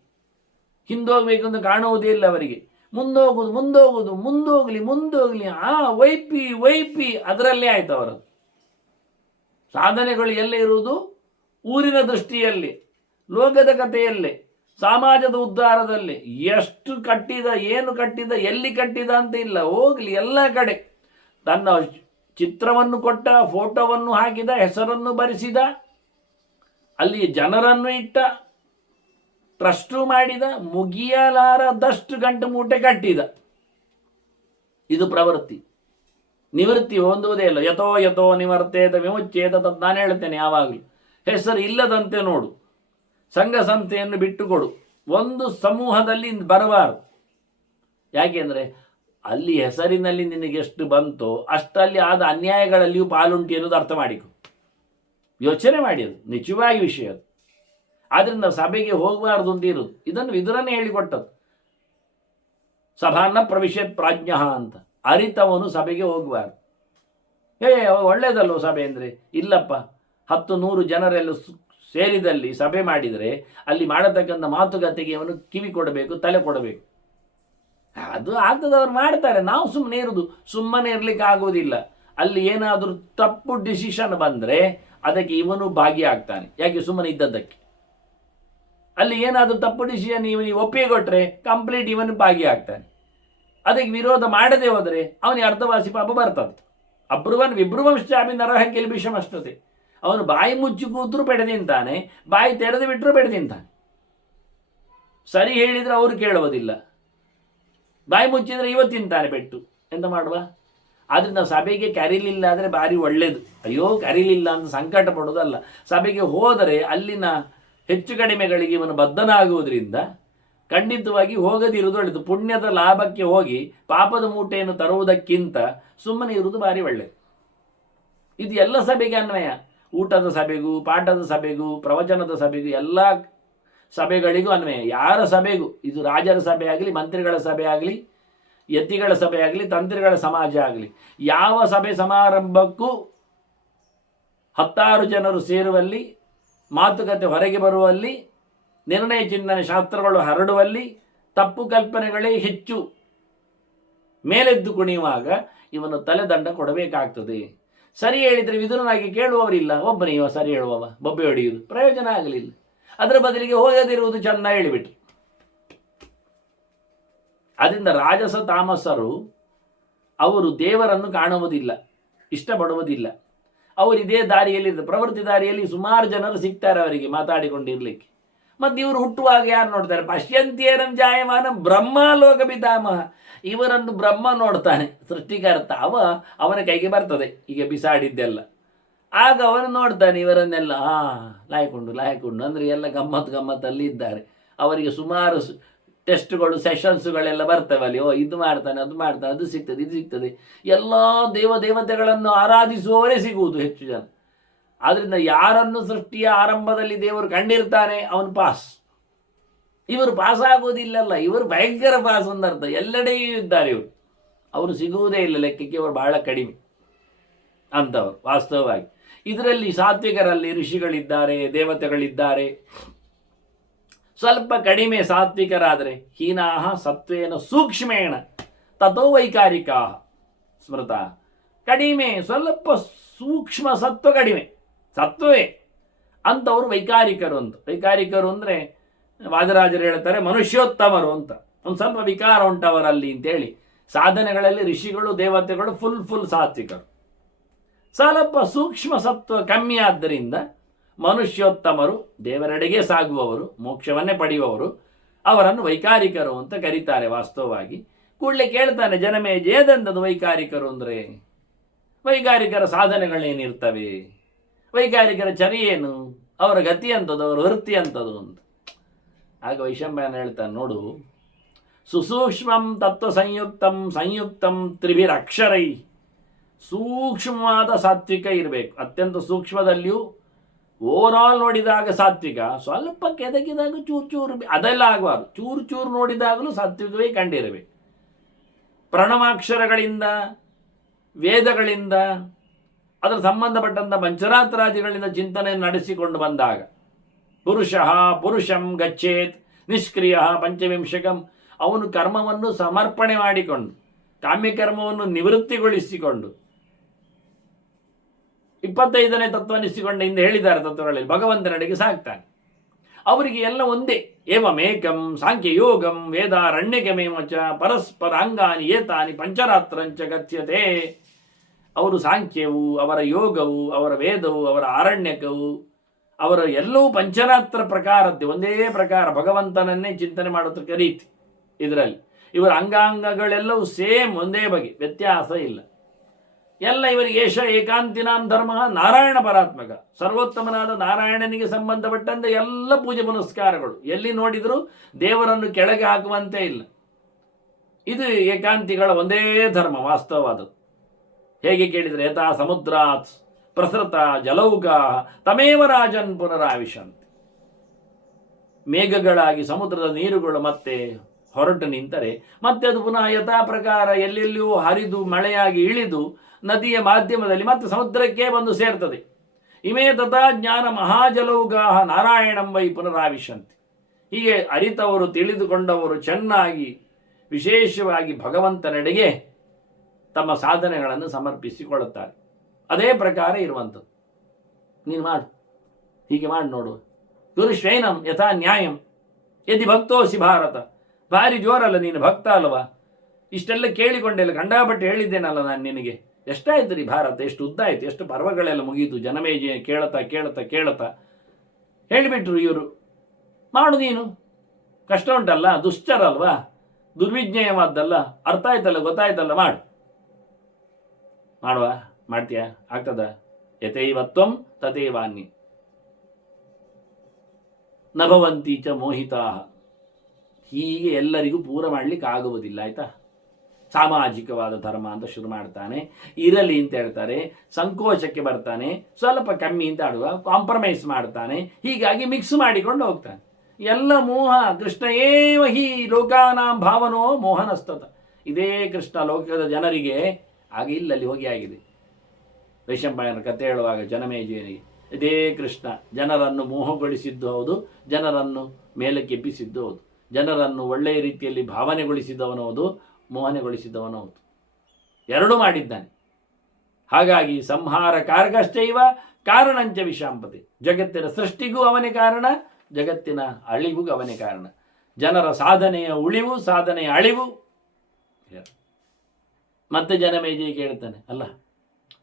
ಹಿಂದೋಗ್ಬೇಕೆಂದು ಕಾಣುವುದೇ ಇಲ್ಲ ಅವರಿಗೆ. ಮುಂದೋಗಲಿ ವೈಪಿ ಅದರಲ್ಲೇ ಆಯ್ತು ಅವರ ಸಾಧನೆಗಳು. ಎಲ್ಲ ಇರುವುದು ಊರಿನ ದೃಷ್ಟಿಯಲ್ಲಿ, ಲೋಕದ ಕಥೆಯಲ್ಲೇ, ಸಮಾಜದ ಉದ್ಧಾರದಲ್ಲಿ. ಎಷ್ಟು ಕಟ್ಟಿದ, ಏನು ಕಟ್ಟಿದ, ಎಲ್ಲಿ ಕಟ್ಟಿದ ಅಂತ ಇಲ್ಲ. ಹೋಗಲಿ ಎಲ್ಲ ಕಡೆ ತನ್ನ ಚಿತ್ರವನ್ನು ಕೊಟ್ಟ, ಫೋಟೋವನ್ನು ಹಾಕಿದ, ಹೆಸರನ್ನು ಬರೆಸಿದ, ಅಲ್ಲಿ ಜನರನ್ನು ಇಟ್ಟ, ಟ್ರಸ್ಟು ಮಾಡಿದ, ಮುಗಿಯಲಾರದಷ್ಟು ಗಂಟು ಮೂಟೆ ಕಟ್ಟಿದ. ಇದು ಪ್ರವೃತ್ತಿ. ನಿವೃತ್ತಿ ಹೊಂದುವುದೇ ಇಲ್ಲ. ಯಥೋ ನಿವರ್ತೇತ ವಿಮುಚ್ಚೇತ. ನಾನು ಹೇಳ್ತೇನೆ ಯಾವಾಗಲೂ, ಹೆಸರು ಇಲ್ಲದಂತೆ ನೋಡು, ಸಂಘ ಸಂಸ್ಥೆಯನ್ನು ಬಿಟ್ಟುಕೊಡು, ಒಂದು ಸಮೂಹದಲ್ಲಿ ಬರಬಾರದು. ಯಾಕೆಂದರೆ ಅಲ್ಲಿ ಹೆಸರಿನಲ್ಲಿ ನಿನಗೆ ಎಷ್ಟು ಬಂತೋ ಅಷ್ಟಲ್ಲಿ ಆದ ಅನ್ಯಾಯಗಳಲ್ಲಿಯೂ ಪಾಲುಂಟು ಎನ್ನುವುದು ಅರ್ಥ ಮಾಡಿಕೊ. ಯೋಚನೆ ಮಾಡಿ, ಅದು ನಿಜವಾಗಿ ವಿಷಯ ಅದು. ಆದ್ದರಿಂದ ಸಭೆಗೆ ಹೋಗಬಾರ್ದು ಅಂತ ಇರೋದು. ಇದನ್ನು ವಿದುರನೇ ಹೇಳಿಕೊಟ್ಟದ್ದು. ಸಭಾನ್ನ ಪ್ರವಿಶ್ಯತ್ ಪ್ರಾಜ್ಞ ಅಂತ. ಅರಿತವನು ಸಭೆಗೆ ಹೋಗಬಾರ್ದು. ಒಳ್ಳೇದಲ್ವ ಸಭೆ ಅಂದರೆ? ಇಲ್ಲಪ್ಪ, 10-100 ಜನರೆಲ್ಲ ಸೇರಿದಲ್ಲಿ ಸಭೆ ಮಾಡಿದರೆ ಅಲ್ಲಿ ಮಾಡತಕ್ಕಂಥ ಮಾತುಕತೆಗೆ ಅವನು ಕಿವಿ ಕೊಡಬೇಕು, ತಲೆ ಕೊಡಬೇಕು. ಅದು ಆಗ್ತದವ್ರು ಮಾಡ್ತಾರೆ, ನಾವು ಸುಮ್ಮನೆ ಇರುವುದು. ಸುಮ್ಮನೆ ಇರ್ಲಿಕ್ಕೆ ಆಗೋದಿಲ್ಲ. ಅಲ್ಲಿ ಏನಾದರೂ ತಪ್ಪು ಡಿಸಿಷನ್ ಬಂದರೆ ಅದಕ್ಕೆ ಇವನು ಭಾಗಿಯಾಗ್ತಾನೆ. ಯಾಕೆ? ಸುಮ್ಮನೆ ಇದ್ದದ್ದಕ್ಕೆ. ಅಲ್ಲಿ ಏನಾದರೂ ತಪ್ಪು ಡಿಸಿಷನ್ ಇವನಿಗೆ ಒಪ್ಪಿಗೆ ಕೊಟ್ಟರೆ ಕಂಪ್ಲೀಟ್ ಇವನು ಭಾಗಿಯಾಗ್ತಾನೆ. ಅದಕ್ಕೆ ವಿರೋಧ ಮಾಡದೆ ಹೋದರೆ ಅವನಿಗೆ ಅರ್ಧವಾಸಿ ಪಾಪ ಬರ್ತದೆ. ಅಬ್ರುವನ್ ವಿಭ್ರುವಂಶ್ಚಾಪಿ ನರಹ ಕಿಲ್ಬಿಷಮಷ್ಟತೆ. ಅವನು ಬಾಯಿ ಮುಚ್ಚಿ ಕೂತ್ರು ಪೆಡೆ ತಿಂತಾನೆ, ಬಾಯಿ ತೆರೆದು ಬಿಟ್ಟರು ಪೆಡೆ ತಿಂತಾನೆ. ಸರಿ ಹೇಳಿದರೆ ಅವರು ಕೇಳುವುದಿಲ್ಲ, ಬಾಯಿ ಮುಚ್ಚಿದರೆ ಇವತ್ತು ತಿಂತಾನೆ ಪೆಟ್ಟು. ಎಂತ ಮಾಡುವ? ಆದ್ದರಿಂದ ಸಭೆಗೆ ಕರೀಲಿಲ್ಲ ಆದರೆ ಭಾರಿ ಒಳ್ಳೆಯದು. ಅಯ್ಯೋ ಕರೀಲಿಲ್ಲ ಅಂತ ಸಂಕಟ ಪಡೋದಲ್ಲ. ಸಭೆಗೆ ಹೋದರೆ ಅಲ್ಲಿನ ಹೆಚ್ಚು ಕಡಿಮೆಗಳಿಗೆ ಇವನು ಬದ್ಧನಾಗುವುದರಿಂದ ಖಂಡಿತವಾಗಿ ಹೋಗದಿರುವುದು ಒಳ್ಳೆಯದು. ಪುಣ್ಯದ ಲಾಭಕ್ಕೆ ಹೋಗಿ ಪಾಪದ ಮೂಟೆಯನ್ನು ತರುವುದಕ್ಕಿಂತ ಸುಮ್ಮನೆ ಇರುವುದು ಭಾರಿ ಒಳ್ಳೆಯದು. ಇದು ಎಲ್ಲ ಸಭೆಗೆ ಅನ್ವಯ. ಊಟದ ಸಭೆಗೂ, ಪಾಠದ ಸಭೆಗೂ, ಪ್ರವಚನದ ಸಭೆಗೂ, ಎಲ್ಲ ಸಭೆಗಳಿಗೂ ಅನ್ವಯ. ಯಾರ ಸಭೆಗೂ, ಇದು ರಾಜರ ಸಭೆ ಆಗಲಿ, ಮಂತ್ರಿಗಳ ಸಭೆ ಆಗಲಿ, ಯತಿಗಳ ಸಭೆ ಆಗಲಿ, ತಂತ್ರಿಗಳ ಸಮಾಜ ಆಗಲಿ, ಯಾವ ಸಭೆ ಸಮಾರಂಭಕ್ಕೂ 10 ಜನರು ಸೇರುವಲ್ಲಿ, ಮಾತುಕತೆ ಹೊರಗೆ ಬರುವಲ್ಲಿ, ನಿರ್ಣಯ ಚಿಂತನೆ ಶಾಸ್ತ್ರಗಳು ಹರಡುವಲ್ಲಿ ತಪ್ಪು ಕಲ್ಪನೆಗಳೇ ಹೆಚ್ಚು ಮೇಲೆದ್ದು ಕುಣಿಯುವಾಗ ಇವನು ತಲೆದಂಡ ಕೊಡಬೇಕಾಗ್ತದೆ. ಸರಿ ಹೇಳಿದರೆ ವಿದುರನಾಗಿ ಕೇಳುವವರಿಲ್ಲ, ಒಬ್ಬನೇ ಇವ ಸರಿ ಹೇಳುವವ, ಬೊಬ್ಬೆ ಹೊಡೆಯುವುದು, ಪ್ರಯೋಜನ ಆಗಲಿಲ್ಲ. ಅದರ ಬದಲಿಗೆ ಹೋಗದಿರುವುದು ಚಂದ ಹೇಳಿಬಿಟ್ರು. ಆದ್ದರಿಂದ ರಾಜಸ ತಾಮಸರು ಅವರು ದೇವರನ್ನು ಕಾಣುವುದಿಲ್ಲ, ಇಷ್ಟಪಡುವುದಿಲ್ಲ. ಅವರು ಇದೇ ದಾರಿಯಲ್ಲಿ, ಪ್ರವೃತ್ತಿ ದಾರಿಯಲ್ಲಿ ಸುಮಾರು ಜನರು ಸಿಗ್ತಾರೆ ಅವರಿಗೆ ಮಾತಾಡಿಕೊಂಡಿರ್ಲಿಕ್ಕೆ. ಮತ್ತು ಇವರು ಹುಟ್ಟುವಾಗ ಯಾರು ನೋಡ್ತಾರೆ? ಪಶ್ಯಂತಿಯರಂ ಜಾಯಮಾನ ಬ್ರಹ್ಮಲೋಕ ಬಿದ್ದಾಮಹ. ಇವರನ್ನು ಬ್ರಹ್ಮ ನೋಡ್ತಾನೆ, ಸೃಷ್ಟಿಕರ್ತ. ಅವನ ಕೈಗೆ ಬರ್ತದೆ ಈಗ ಬಿಸಾಡಿದ್ದೆಲ್ಲ. ಆಗ ಅವನು ನೋಡ್ತಾನೆ ಇವರನ್ನೆಲ್ಲ, ಲಾಯ್ಕೊಂಡು ಅಂದರೆ ಎಲ್ಲ ಗಮ್ಮತ್ತಲ್ಲಿ ಇದ್ದಾರೆ. ಅವರಿಗೆ ಸುಮಾರು ಟೆಸ್ಟ್ಗಳು, ಸೆಷನ್ಸ್ಗಳೆಲ್ಲ ಬರ್ತವೆ ಅಲ್ಲಿ. ಇದು ಮಾಡ್ತಾನೆ, ಅದು ಮಾಡ್ತಾನೆ, ಅದು ಸಿಗ್ತದೆ, ಇದು ಸಿಗ್ತದೆ. ಎಲ್ಲ ದೇವತೆಗಳನ್ನು ಆರಾಧಿಸುವವರೇ ಸಿಗುವುದು ಹೆಚ್ಚು ಜನ. ಆದ್ದರಿಂದ ಯಾರನ್ನು ಸೃಷ್ಟಿಯ ಆರಂಭದಲ್ಲಿ ದೇವರು ಕಂಡಿರ್ತಾನೆ ಅವನು ಪಾಸ್. ಇವರು ಪಾಸ್ ಆಗೋದಿಲ್ಲಲ್ಲ, ಇವರು ಭಯಂಕರ ಪಾಸ್ ಒಂದರ್ಥ. ಎಲ್ಲೆಡೆಯೂ ಇದ್ದಾರೆ ಇವರು. ಅವರು ಸಿಗುವುದೇ ಇಲ್ಲ ಲೆಕ್ಕಕ್ಕೆ, ಅವರು ಬಹಳ ಕಡಿಮೆ ಅಂಥವ್ರು ವಾಸ್ತವವಾಗಿ. ಇದರಲ್ಲಿ ಸಾತ್ವಿಕರಲ್ಲಿ ಋಷಿಗಳಿದ್ದಾರೆ, ದೇವತೆಗಳಿದ್ದಾರೆ. ಸ್ವಲ್ಪ ಕಡಿಮೆ ಸಾತ್ವಿಕರಾದರೆ ಹೀನಾಹ ಸತ್ವೇನ ಸೂಕ್ಷ್ಮೇಣ ತಥೋ ವೈಕಾರಿಕಾ ಸ್ಮೃತ. ಕಡಿಮೆ, ಸ್ವಲ್ಪ ಸೂಕ್ಷ್ಮ ಸತ್ವ ಕಡಿಮೆ, ಸತ್ವವೇ ಅಂಥವ್ರು ವೈಕಾರಿಕರು ಅಂತ. ವೈಕಾರಿಕರು ಅಂದರೆ ವಾದರಾಜರು ಹೇಳ್ತಾರೆ ಮನುಷ್ಯೋತ್ತಮರು ಅಂತ. ಒಂದು ಸ್ವಲ್ಪ ವಿಕಾರ ಉಂಟವರಲ್ಲಿ ಅಂತೇಳಿ. ಸಾಧನೆಗಳಲ್ಲಿ ಋಷಿಗಳು, ದೇವತೆಗಳು ಫುಲ್ ಸಾತ್ವಿಕರು. ಸ್ವಲ್ಪ ಸೂಕ್ಷ್ಮ ಸತ್ವ ಕಮ್ಮಿ ಆದ್ದರಿಂದ ಮನುಷ್ಯೋತ್ತಮರು, ದೇವರೆಡೆಗೆ ಸಾಗುವವರು, ಮೋಕ್ಷವನ್ನೇ ಪಡೆಯುವವರು, ಅವರನ್ನು ವೈಕಾರಿಕರು ಅಂತ ಕರೀತಾರೆ ವಾಸ್ತವವಾಗಿ. ಕೂಡಲೇ ಕೇಳ್ತಾನೆ ಜನಮೇಜ, ಏದಂದದು ವೈಕಾರಿಕರು ಅಂದರೆ? ವೈಕಾರಿಕರ ಸಾಧನೆಗಳೇನಿರ್ತವೆ, ವೈಕಾರಿಕರ ಚರ್ಯೇನು, ಅವರ ಗತಿ ಅಂತದ್ದು, ಅವರ ವೃತ್ತಿ ಅಂತದು ಅಂತ. ಆಗ ವೈಶಂಪಾಯನ ಹೇಳ್ತಾನೆ, ನೋಡು, ಸುಸೂಕ್ಷ್ಮಂ ತತ್ವ ಸಂಯುಕ್ತಂ ತ್ರಿಭಿರಕ್ಷರೈ. ಸೂಕ್ಷ್ಮವಾದ ಸಾತ್ವಿಕ ಇರಬೇಕು, ಅತ್ಯಂತ ಸೂಕ್ಷ್ಮದಲ್ಲಿಯೂ. ಓವರಾಲ್ ನೋಡಿದಾಗ ಸಾತ್ವಿಕ, ಸ್ವಲ್ಪ ಕೆದಕಿದಾಗ ಚೂರು ಅದೆಲ್ಲ ಆಗಬಾರ್ದು. ಚೂರು ನೋಡಿದಾಗಲೂ ಸಾತ್ವಿಕವೇ ಕಂಡಿರಬೇಕು. ಪ್ರಣವಾಕ್ಷರಗಳಿಂದ, ವೇದಗಳಿಂದ, ಅದರ ಸಂಬಂಧಪಟ್ಟಂಥ ಪಂಚರಾತ್ರಾದಿಗಳಿಂದ ಚಿಂತನೆ ನಡೆಸಿಕೊಂಡು ಬಂದಾಗ ಪುರುಷಂ ಗಚ್ಚೇತ್ ನಿಷ್ಕ್ರಿಯ ಪಂಚವಿಂಶಕಂ. ಅವನು ಕರ್ಮವನ್ನು ಸಮರ್ಪಣೆ ಮಾಡಿಕೊಂಡು, ಕಾಮ್ಯಕರ್ಮವನ್ನು ನಿವೃತ್ತಿಗೊಳಿಸಿಕೊಂಡು, 25ನೇ ತತ್ವ ಅನ್ನಿಸಿಕೊಂಡ ಹಿಂದೆ ಹೇಳಿದ್ದಾರೆ ತತ್ವಗಳಲ್ಲಿ, ಭಗವಂತನಡೆಗೆ ಸಾಕ್ತಾನೆ. ಅವರಿಗೆ ಎಲ್ಲ ಒಂದೇ. ಏವಮೇಕಂ ಸಾಂಖ್ಯಯೋಗಂ ವೇದಾರಣ್ಯಕಮೇಮಚ ಪರಸ್ಪರ ಅಂಗಾನಿ ಏತಾನಿ ಪಂಚರಾತ್ರಂಚ ಗತ್ಯತೆ. ಅವರು ಸಾಂಖ್ಯವು, ಅವರ ಯೋಗವು, ಅವರ ವೇದವು, ಅವರ ಆರಣ್ಯಕವು, ಅವರ ಎಲ್ಲವೂ ಪಂಚರಾತ್ರ ಪ್ರಕಾರದ್ದೇ, ಒಂದೇ ಪ್ರಕಾರ, ಭಗವಂತನನ್ನೇ ಚಿಂತನೆ ಮಾಡೋದಕ್ಕೆ ರೀತಿ. ಇದರಲ್ಲಿ ಇವರ ಅಂಗಾಂಗಗಳೆಲ್ಲವೂ ಸೇಮ್, ಒಂದೇ ಬಗೆ, ವ್ಯತ್ಯಾಸ ಇಲ್ಲ. ಎಲ್ಲ ಇವರಿಗೆ ಏಷ ಏಕಾಂತಿನಾಂ ಧರ್ಮ ನಾರಾಯಣ ಪರಾತ್ಮಕ. ಸರ್ವೋತ್ತಮನಾದ ನಾರಾಯಣನಿಗೆ ಸಂಬಂಧಪಟ್ಟಂತೆ ಎಲ್ಲ ಪೂಜೆ ಪುನಸ್ಕಾರಗಳು. ಎಲ್ಲಿ ನೋಡಿದರೂ ದೇವರನ್ನು ಕೆಳಗೆ ಹಾಕುವಂತೆ ಇಲ್ಲ. ಇದು ಏಕಾಂತಿಗಳ ಒಂದೇ ಧರ್ಮ ವಾಸ್ತವವಾದದ್ದು. ಹೇಗೆ ಕೇಳಿದರೆ, ಯಥಾ ಸಮುದ್ರಾತ್ ಪ್ರಸೃತ ಜಲೌಕಾ ತಮೇವ ರಾಜನ್ ಪುನರಾವಿಶಂತಿ. ಮೇಘಗಳಾಗಿ ಸಮುದ್ರದ ನೀರುಗಳು ಮತ್ತೆ ಹೊರಟು ನಿಂತರೆ ಮತ್ತೆ ಅದು ಪುನಃ ಯಥಾ ಪ್ರಕಾರ ಎಲ್ಲೆಲ್ಲಿಯೂ ಹರಿದು ಮಳೆಯಾಗಿ ಇಳಿದು ನದಿಯ ಮಾಧ್ಯಮದಲ್ಲಿ ಮತ್ತೆ ಸಮುದ್ರಕ್ಕೆ ಬಂದು ಸೇರ್ತದೆ. ಇಮೇ ತಥಾ ಜ್ಞಾನ ಮಹಾಜಲೌಗಾಹ ನಾರಾಯಣಂ ವೈ ಪುನರಾವಿಶಂತಿ. ಹೀಗೆ ಅರಿತವರು, ತಿಳಿದುಕೊಂಡವರು, ಚೆನ್ನಾಗಿ ವಿಶೇಷವಾಗಿ ಭಗವಂತನೆಡೆಗೆ ತಮ್ಮ ಸಾಧನೆಗಳನ್ನು ಸಮರ್ಪಿಸಿಕೊಳ್ಳುತ್ತಾರೆ. ಅದೇ ಪ್ರಕಾರ ಇರುವಂಥದ್ದು. ನೀನು ಮಾಡು, ಹೀಗೆ ಮಾಡಿ ನೋಡು. ಗುರು ಶ್ರೇನಂ ಯಥಾ ನ್ಯಾಯಂ ಯದಿ ಭಕ್ತೋಸಿ ಭಾರತ. ಭಾರಿ ಜೋರಲ್ಲ, ನೀನು ಭಕ್ತ ಅಲ್ವಾ? ಇಷ್ಟೆಲ್ಲ ಕೇಳಿಕೊಂಡೆಲ್ಲ, ಗಂಡಾಪಟ್ಟೆ ಹೇಳಿದ್ದೇನಲ್ಲ ನಾನು ನಿನಗೆ. ಎಷ್ಟಾಯ್ತು ರೀ ಭಾರತ, ಎಷ್ಟು ಉದ್ದ ಆಯ್ತು, ಎಷ್ಟು ಪರ್ವಗಳೆಲ್ಲ ಮುಗೀತು. ಜನಮೇಜ ಕೇಳತಾ ಹೇಳಿಬಿಟ್ರು ಇವರು. ಮಾಡು ನೀನು, ಕಷ್ಟ ಉಂಟಲ್ಲ, ದುಶ್ಚರ ಅಲ್ವಾ, ದುರ್ವಿಜ್ಞೇಯವಾದ್ದಲ್ಲ, ಅರ್ಥ ಆಯ್ತಲ್ಲ, ಗೊತ್ತಾಯ್ತಲ್ಲ, ಮಾಡುವ. ಮಾಡ್ತೀಯಾ? ಆಗ್ತದ? ಯಥೈವತ್ವಂ ತಥೈವಾನ್ಯ ನಭವಂತಿ ಚ ಮೋಹಿತಾ. ಹೀಗೆ ಎಲ್ಲರಿಗೂ ಪೂರ ಮಾಡಲಿಕ್ಕೆ ಆಗುವುದಿಲ್ಲ, ಆಯ್ತಾ? ಸಾಮಾಜಿಕವಾದ ಧರ್ಮ ಅಂತ ಶುರು ಮಾಡ್ತಾನೆ, ಇರಲಿ ಅಂತ ಹೇಳ್ತಾರೆ, ಸಂಕೋಚಕ್ಕೆ ಬರ್ತಾನೆ, ಸ್ವಲ್ಪ ಕಮ್ಮಿ ಅಂತ ಆಡುವ, ಕಾಂಪ್ರಮೈಸ್ ಮಾಡ್ತಾನೆ, ಹೀಗಾಗಿ ಮಿಕ್ಸ್ ಮಾಡಿಕೊಂಡು ಹೋಗ್ತಾನೆ. ಎಲ್ಲ ಮೋಹ. ಕೃಷ್ಣ ಏವ ಹಿ ಲೋಕಾನಾಂ ಭಾವನೋ ಮೋಹನಸ್ತತ. ಇದೇ ಕೃಷ್ಣ ಲೋಕದ ಜನರಿಗೆ ಆಗ ಇಲ್ಲಲ್ಲಿ ಹೋಗಿ ಆಗಿದೆ. ವೈಶಂಪಾಯನ ಕಥೆ ಹೇಳುವಾಗ ಜನಮೇಜಯನಿಗೆ ಇದೇ ಕೃಷ್ಣ ಜನರನ್ನು ಮೋಹಗೊಳಿಸಿದ್ದು ಹೌದು, ಜನರನ್ನು ಮೇಲಕ್ಕೆ ಎಬ್ಬಿಸಿದ್ದು ಹೌದು, ಜನರನ್ನು ಒಳ್ಳೆಯ ರೀತಿಯಲ್ಲಿ ಭಾವನೆಗೊಳಿಸಿದವನು ಹೌದು, ಮೋಹನೆಗೊಳಿಸಿದವನು ಹೌದು, ಎರಡೂ ಮಾಡಿದ್ದಾನೆ. ಹಾಗಾಗಿ ಸಂಹಾರ ಕಾರಕಶ್ಚೈವ ಕಾರಣಂಚ ವಿಷಾಂಪತೆ. ಜಗತ್ತಿನ ಸೃಷ್ಟಿಗೂ ಅವನೇ ಕಾರಣ, ಜಗತ್ತಿನ ಅಳಿವಿಗೂ ಅವನೇ ಕಾರಣ. ಜನರ ಸಾಧನೆಯ ಉಳಿವು, ಸಾಧನೆಯ ಅಳಿವು. ಮತ್ತೆ ಜನಮೇಜಯ ಕೇಳ್ತಾನೆ, ಅಲ್ಲ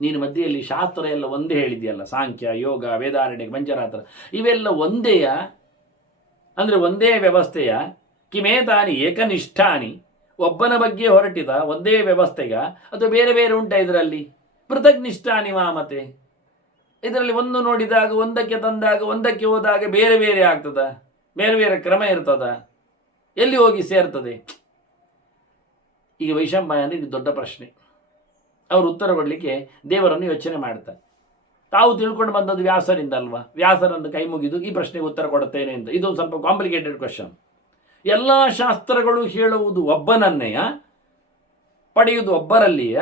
ನೀನು ಮಧ್ಯೆಯಲ್ಲಿ ಶಾಸ್ತ್ರ ಎಲ್ಲ ಒಂದೇ ಹೇಳಿದೆಯಲ್ಲ, ಸಾಂಖ್ಯ, ಯೋಗ, ವೇದಾರಣ್ಯ, ಪಂಚರಾತ್ರ, ಇವೆಲ್ಲ ಒಂದೇಯ? ಅಂದರೆ ಒಂದೇ ವ್ಯವಸ್ಥೆಯ? ಕಿಮೇತಾನಿ ಏಕನಿಷ್ಠಾನಿ, ಒಬ್ಬನ ಬಗ್ಗೆ ಹೊರಟಿದ ಒಂದೇ ವ್ಯವಸ್ಥೆಗ, ಅಥವಾ ಬೇರೆ ಬೇರೆ ಉಂಟ ಇದರಲ್ಲಿ? ಪೃಥಕ್ ನಿಷ್ಠಾನಿ ಮಾಮತೆ. ಇದರಲ್ಲಿ ಒಂದು ನೋಡಿದಾಗ, ಒಂದಕ್ಕೆ ತಂದಾಗ, ಒಂದಕ್ಕೆ ಹೋದಾಗ ಬೇರೆ ಬೇರೆ ಆಗ್ತದ, ಬೇರೆ ಬೇರೆ ಕ್ರಮ ಇರ್ತದ, ಎಲ್ಲಿ ಹೋಗಿ ಸೇರ್ತದೆ? ಈಗ ವೈಶಂಪಾಯನ ಇದು ದೊಡ್ಡ ಪ್ರಶ್ನೆ. ಅವರು ಉತ್ತರ ಕೊಡಲಿಕ್ಕೆ ದೇವರನ್ನು ಯೋಚನೆ ಮಾಡ್ತಾರೆ. ತಾವು ತಿಳ್ಕೊಂಡು ಬಂದದ್ದು ವ್ಯಾಸರಿಂದ ಅಲ್ವಾ, ವ್ಯಾಸರನ್ನು ಕೈ ಮುಗಿದು ಈ ಪ್ರಶ್ನೆಗೆ ಉತ್ತರ ಕೊಡುತ್ತೇನೆ ಅಂತ. ಇದು ಸ್ವಲ್ಪ ಕಾಂಪ್ಲಿಕೇಟೆಡ್ ಕ್ವಶನ್. ಎಲ್ಲ ಶಾಸ್ತ್ರಗಳು ಹೇಳುವುದು ಒಬ್ಬನನ್ನೆಯ, ಪಡೆಯುವುದು ಒಬ್ಬರಲ್ಲಿಯ,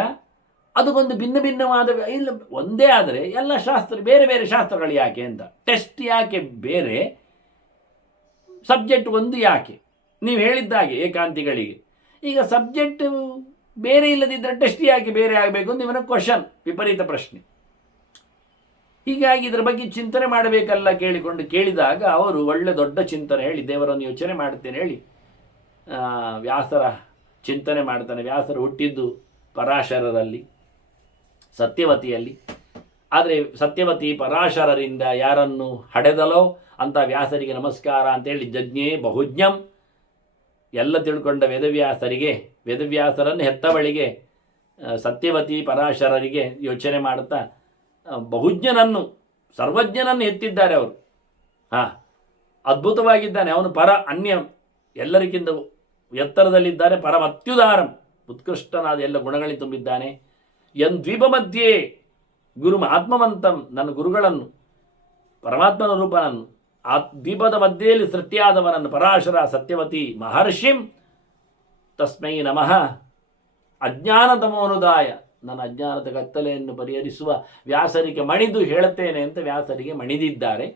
ಅದಕ್ಕೊಂದು ಭಿನ್ನ ಭಿನ್ನವಾದ ಇಲ್ಲ ಒಂದೇ ಆದರೆ ಎಲ್ಲ ಶಾಸ್ತ್ರ ಬೇರೆ ಬೇರೆ ಶಾಸ್ತ್ರಗಳು ಯಾಕೆ ಅಂತ. ಟೆಸ್ಟ್ ಯಾಕೆ ಬೇರೆ, ಸಬ್ಜೆಕ್ಟ್ ಒಂದು ಯಾಕೆ? ನೀವು ಹೇಳಿದ್ದಾಗೆ ಏಕಾಂತಿಗಳಿಗೆ ಈಗ ಸಬ್ಜೆಕ್ಟ್ ಬೇರೆ ಇಲ್ಲದಿದ್ದರೆ ಟೆಸ್ಟ್ ಯಾಕೆ ಬೇರೆ ಆಗಬೇಕು ಅಂತ ಇವನ ಕ್ವಶನ್, ವಿಪರೀತ ಪ್ರಶ್ನೆ. ಹೀಗಾಗಿ ಇದರ ಬಗ್ಗೆ ಚಿಂತನೆ ಮಾಡಬೇಕಲ್ಲ ಕೇಳಿದಾಗ ಅವರು ಒಳ್ಳೆ ದೊಡ್ಡ ಚಿಂತನೆ ಹೇಳಿ, ದೇವರನ್ನು ಯೋಚನೆ ಮಾಡ್ತೇನೆ ಹೇಳಿ ವ್ಯಾಸರ ಚಿಂತನೆ ಮಾಡ್ತಾನೆ. ವ್ಯಾಸರು ಹುಟ್ಟಿದ್ದು ಪರಾಶರರಲ್ಲಿ, ಸತ್ಯವತಿಯಲ್ಲಿ. ಆದರೆ ಸತ್ಯವತಿ ಪರಾಶರರಿಂದ ಯಾರನ್ನು ಹಡೆದಲೋ ಅಂತ ವ್ಯಾಸರಿಗೆ ನಮಸ್ಕಾರ ಅಂತೇಳಿ ಜಜ್ಞೆ ಬಹುಜ್ಞಂ ಎಲ್ಲ ತಿಳ್ಕೊಂಡ ವೇದವ್ಯಾಸರಿಗೆ, ವೇದವ್ಯಾಸರನ್ನು ಹೆತ್ತವಳಿಗೆ ಸತ್ಯವತಿ ಪರಾಶರರಿಗೆ ಯೋಚನೆ ಮಾಡುತ್ತಾ ಬಹುಜ್ಞನನ್ನು, ಸರ್ವಜ್ಞನನ್ನು ಎತ್ತಿದ್ದಾರೆ ಅವರು. ಅದ್ಭುತವಾಗಿದ್ದಾನೆ ಅವನು. ಪರ ಅನ್ಯ ಎಲ್ಲರಿಗಿಂತ ಎತ್ತರದಲ್ಲಿದ್ದಾರೆ. ಪರಮತ್ಯುದಾರಂ, ಉತ್ಕೃಷ್ಟನಾದ ಎಲ್ಲ ಗುಣಗಳಲ್ಲಿ ತುಂಬಿದ್ದಾನೆ. ದ್ವೀಪ ಮಧ್ಯೆ ಗುರು ಆತ್ಮವಂತಂ, ನನ್ನ ಗುರುಗಳನ್ನು, ಪರಮಾತ್ಮನ ರೂಪನನ್ನು, ಆ ದ್ವೀಪದ ಮಧ್ಯೆಯಲ್ಲಿ ಸೃಷ್ಟಿಯಾದವನನ್ನು, ಪರಾಶರ ಸತ್ಯವತಿ ಮಹರ್ಷಿಂ ತಸ್ಮೈ ನಮಃ ಅಜ್ಞಾನತಮೋನುದಾಯ, ನನ್ನ ಅಜ್ಞಾನದ ಕತ್ತಲೆಯನ್ನು ಪರಿಹರಿಸುವ ವ್ಯಾಸರಿಗೆ ಮಣಿದು ಹೇಳುತ್ತೇನೆ ಅಂತ ವ್ಯಾಸರಿಗೆ ಮಣಿದಿದ್ದಾರೆ.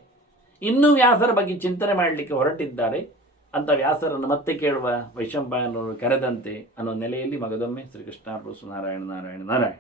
ಇನ್ನೂ ವ್ಯಾಸರ ಬಗ್ಗೆ ಚಿಂತನೆ ಮಾಡಲಿಕ್ಕೆ ಹೊರಟಿದ್ದಾರೆ ಅಂತ ವ್ಯಾಸರನ್ನು ಮತ್ತೆ ಕೇಳುವ ವೈಶಂಪಾಯನವರು ಕರೆದಂತೆ ಅನ್ನೋ ನೆಲೆಯಲ್ಲಿ ಮಗದೊಮ್ಮೆ ಶ್ರೀಕೃಷ್ಣ ನಾರಾಯಣ ನಾರಾಯಣ ನಾರಾಯಣ.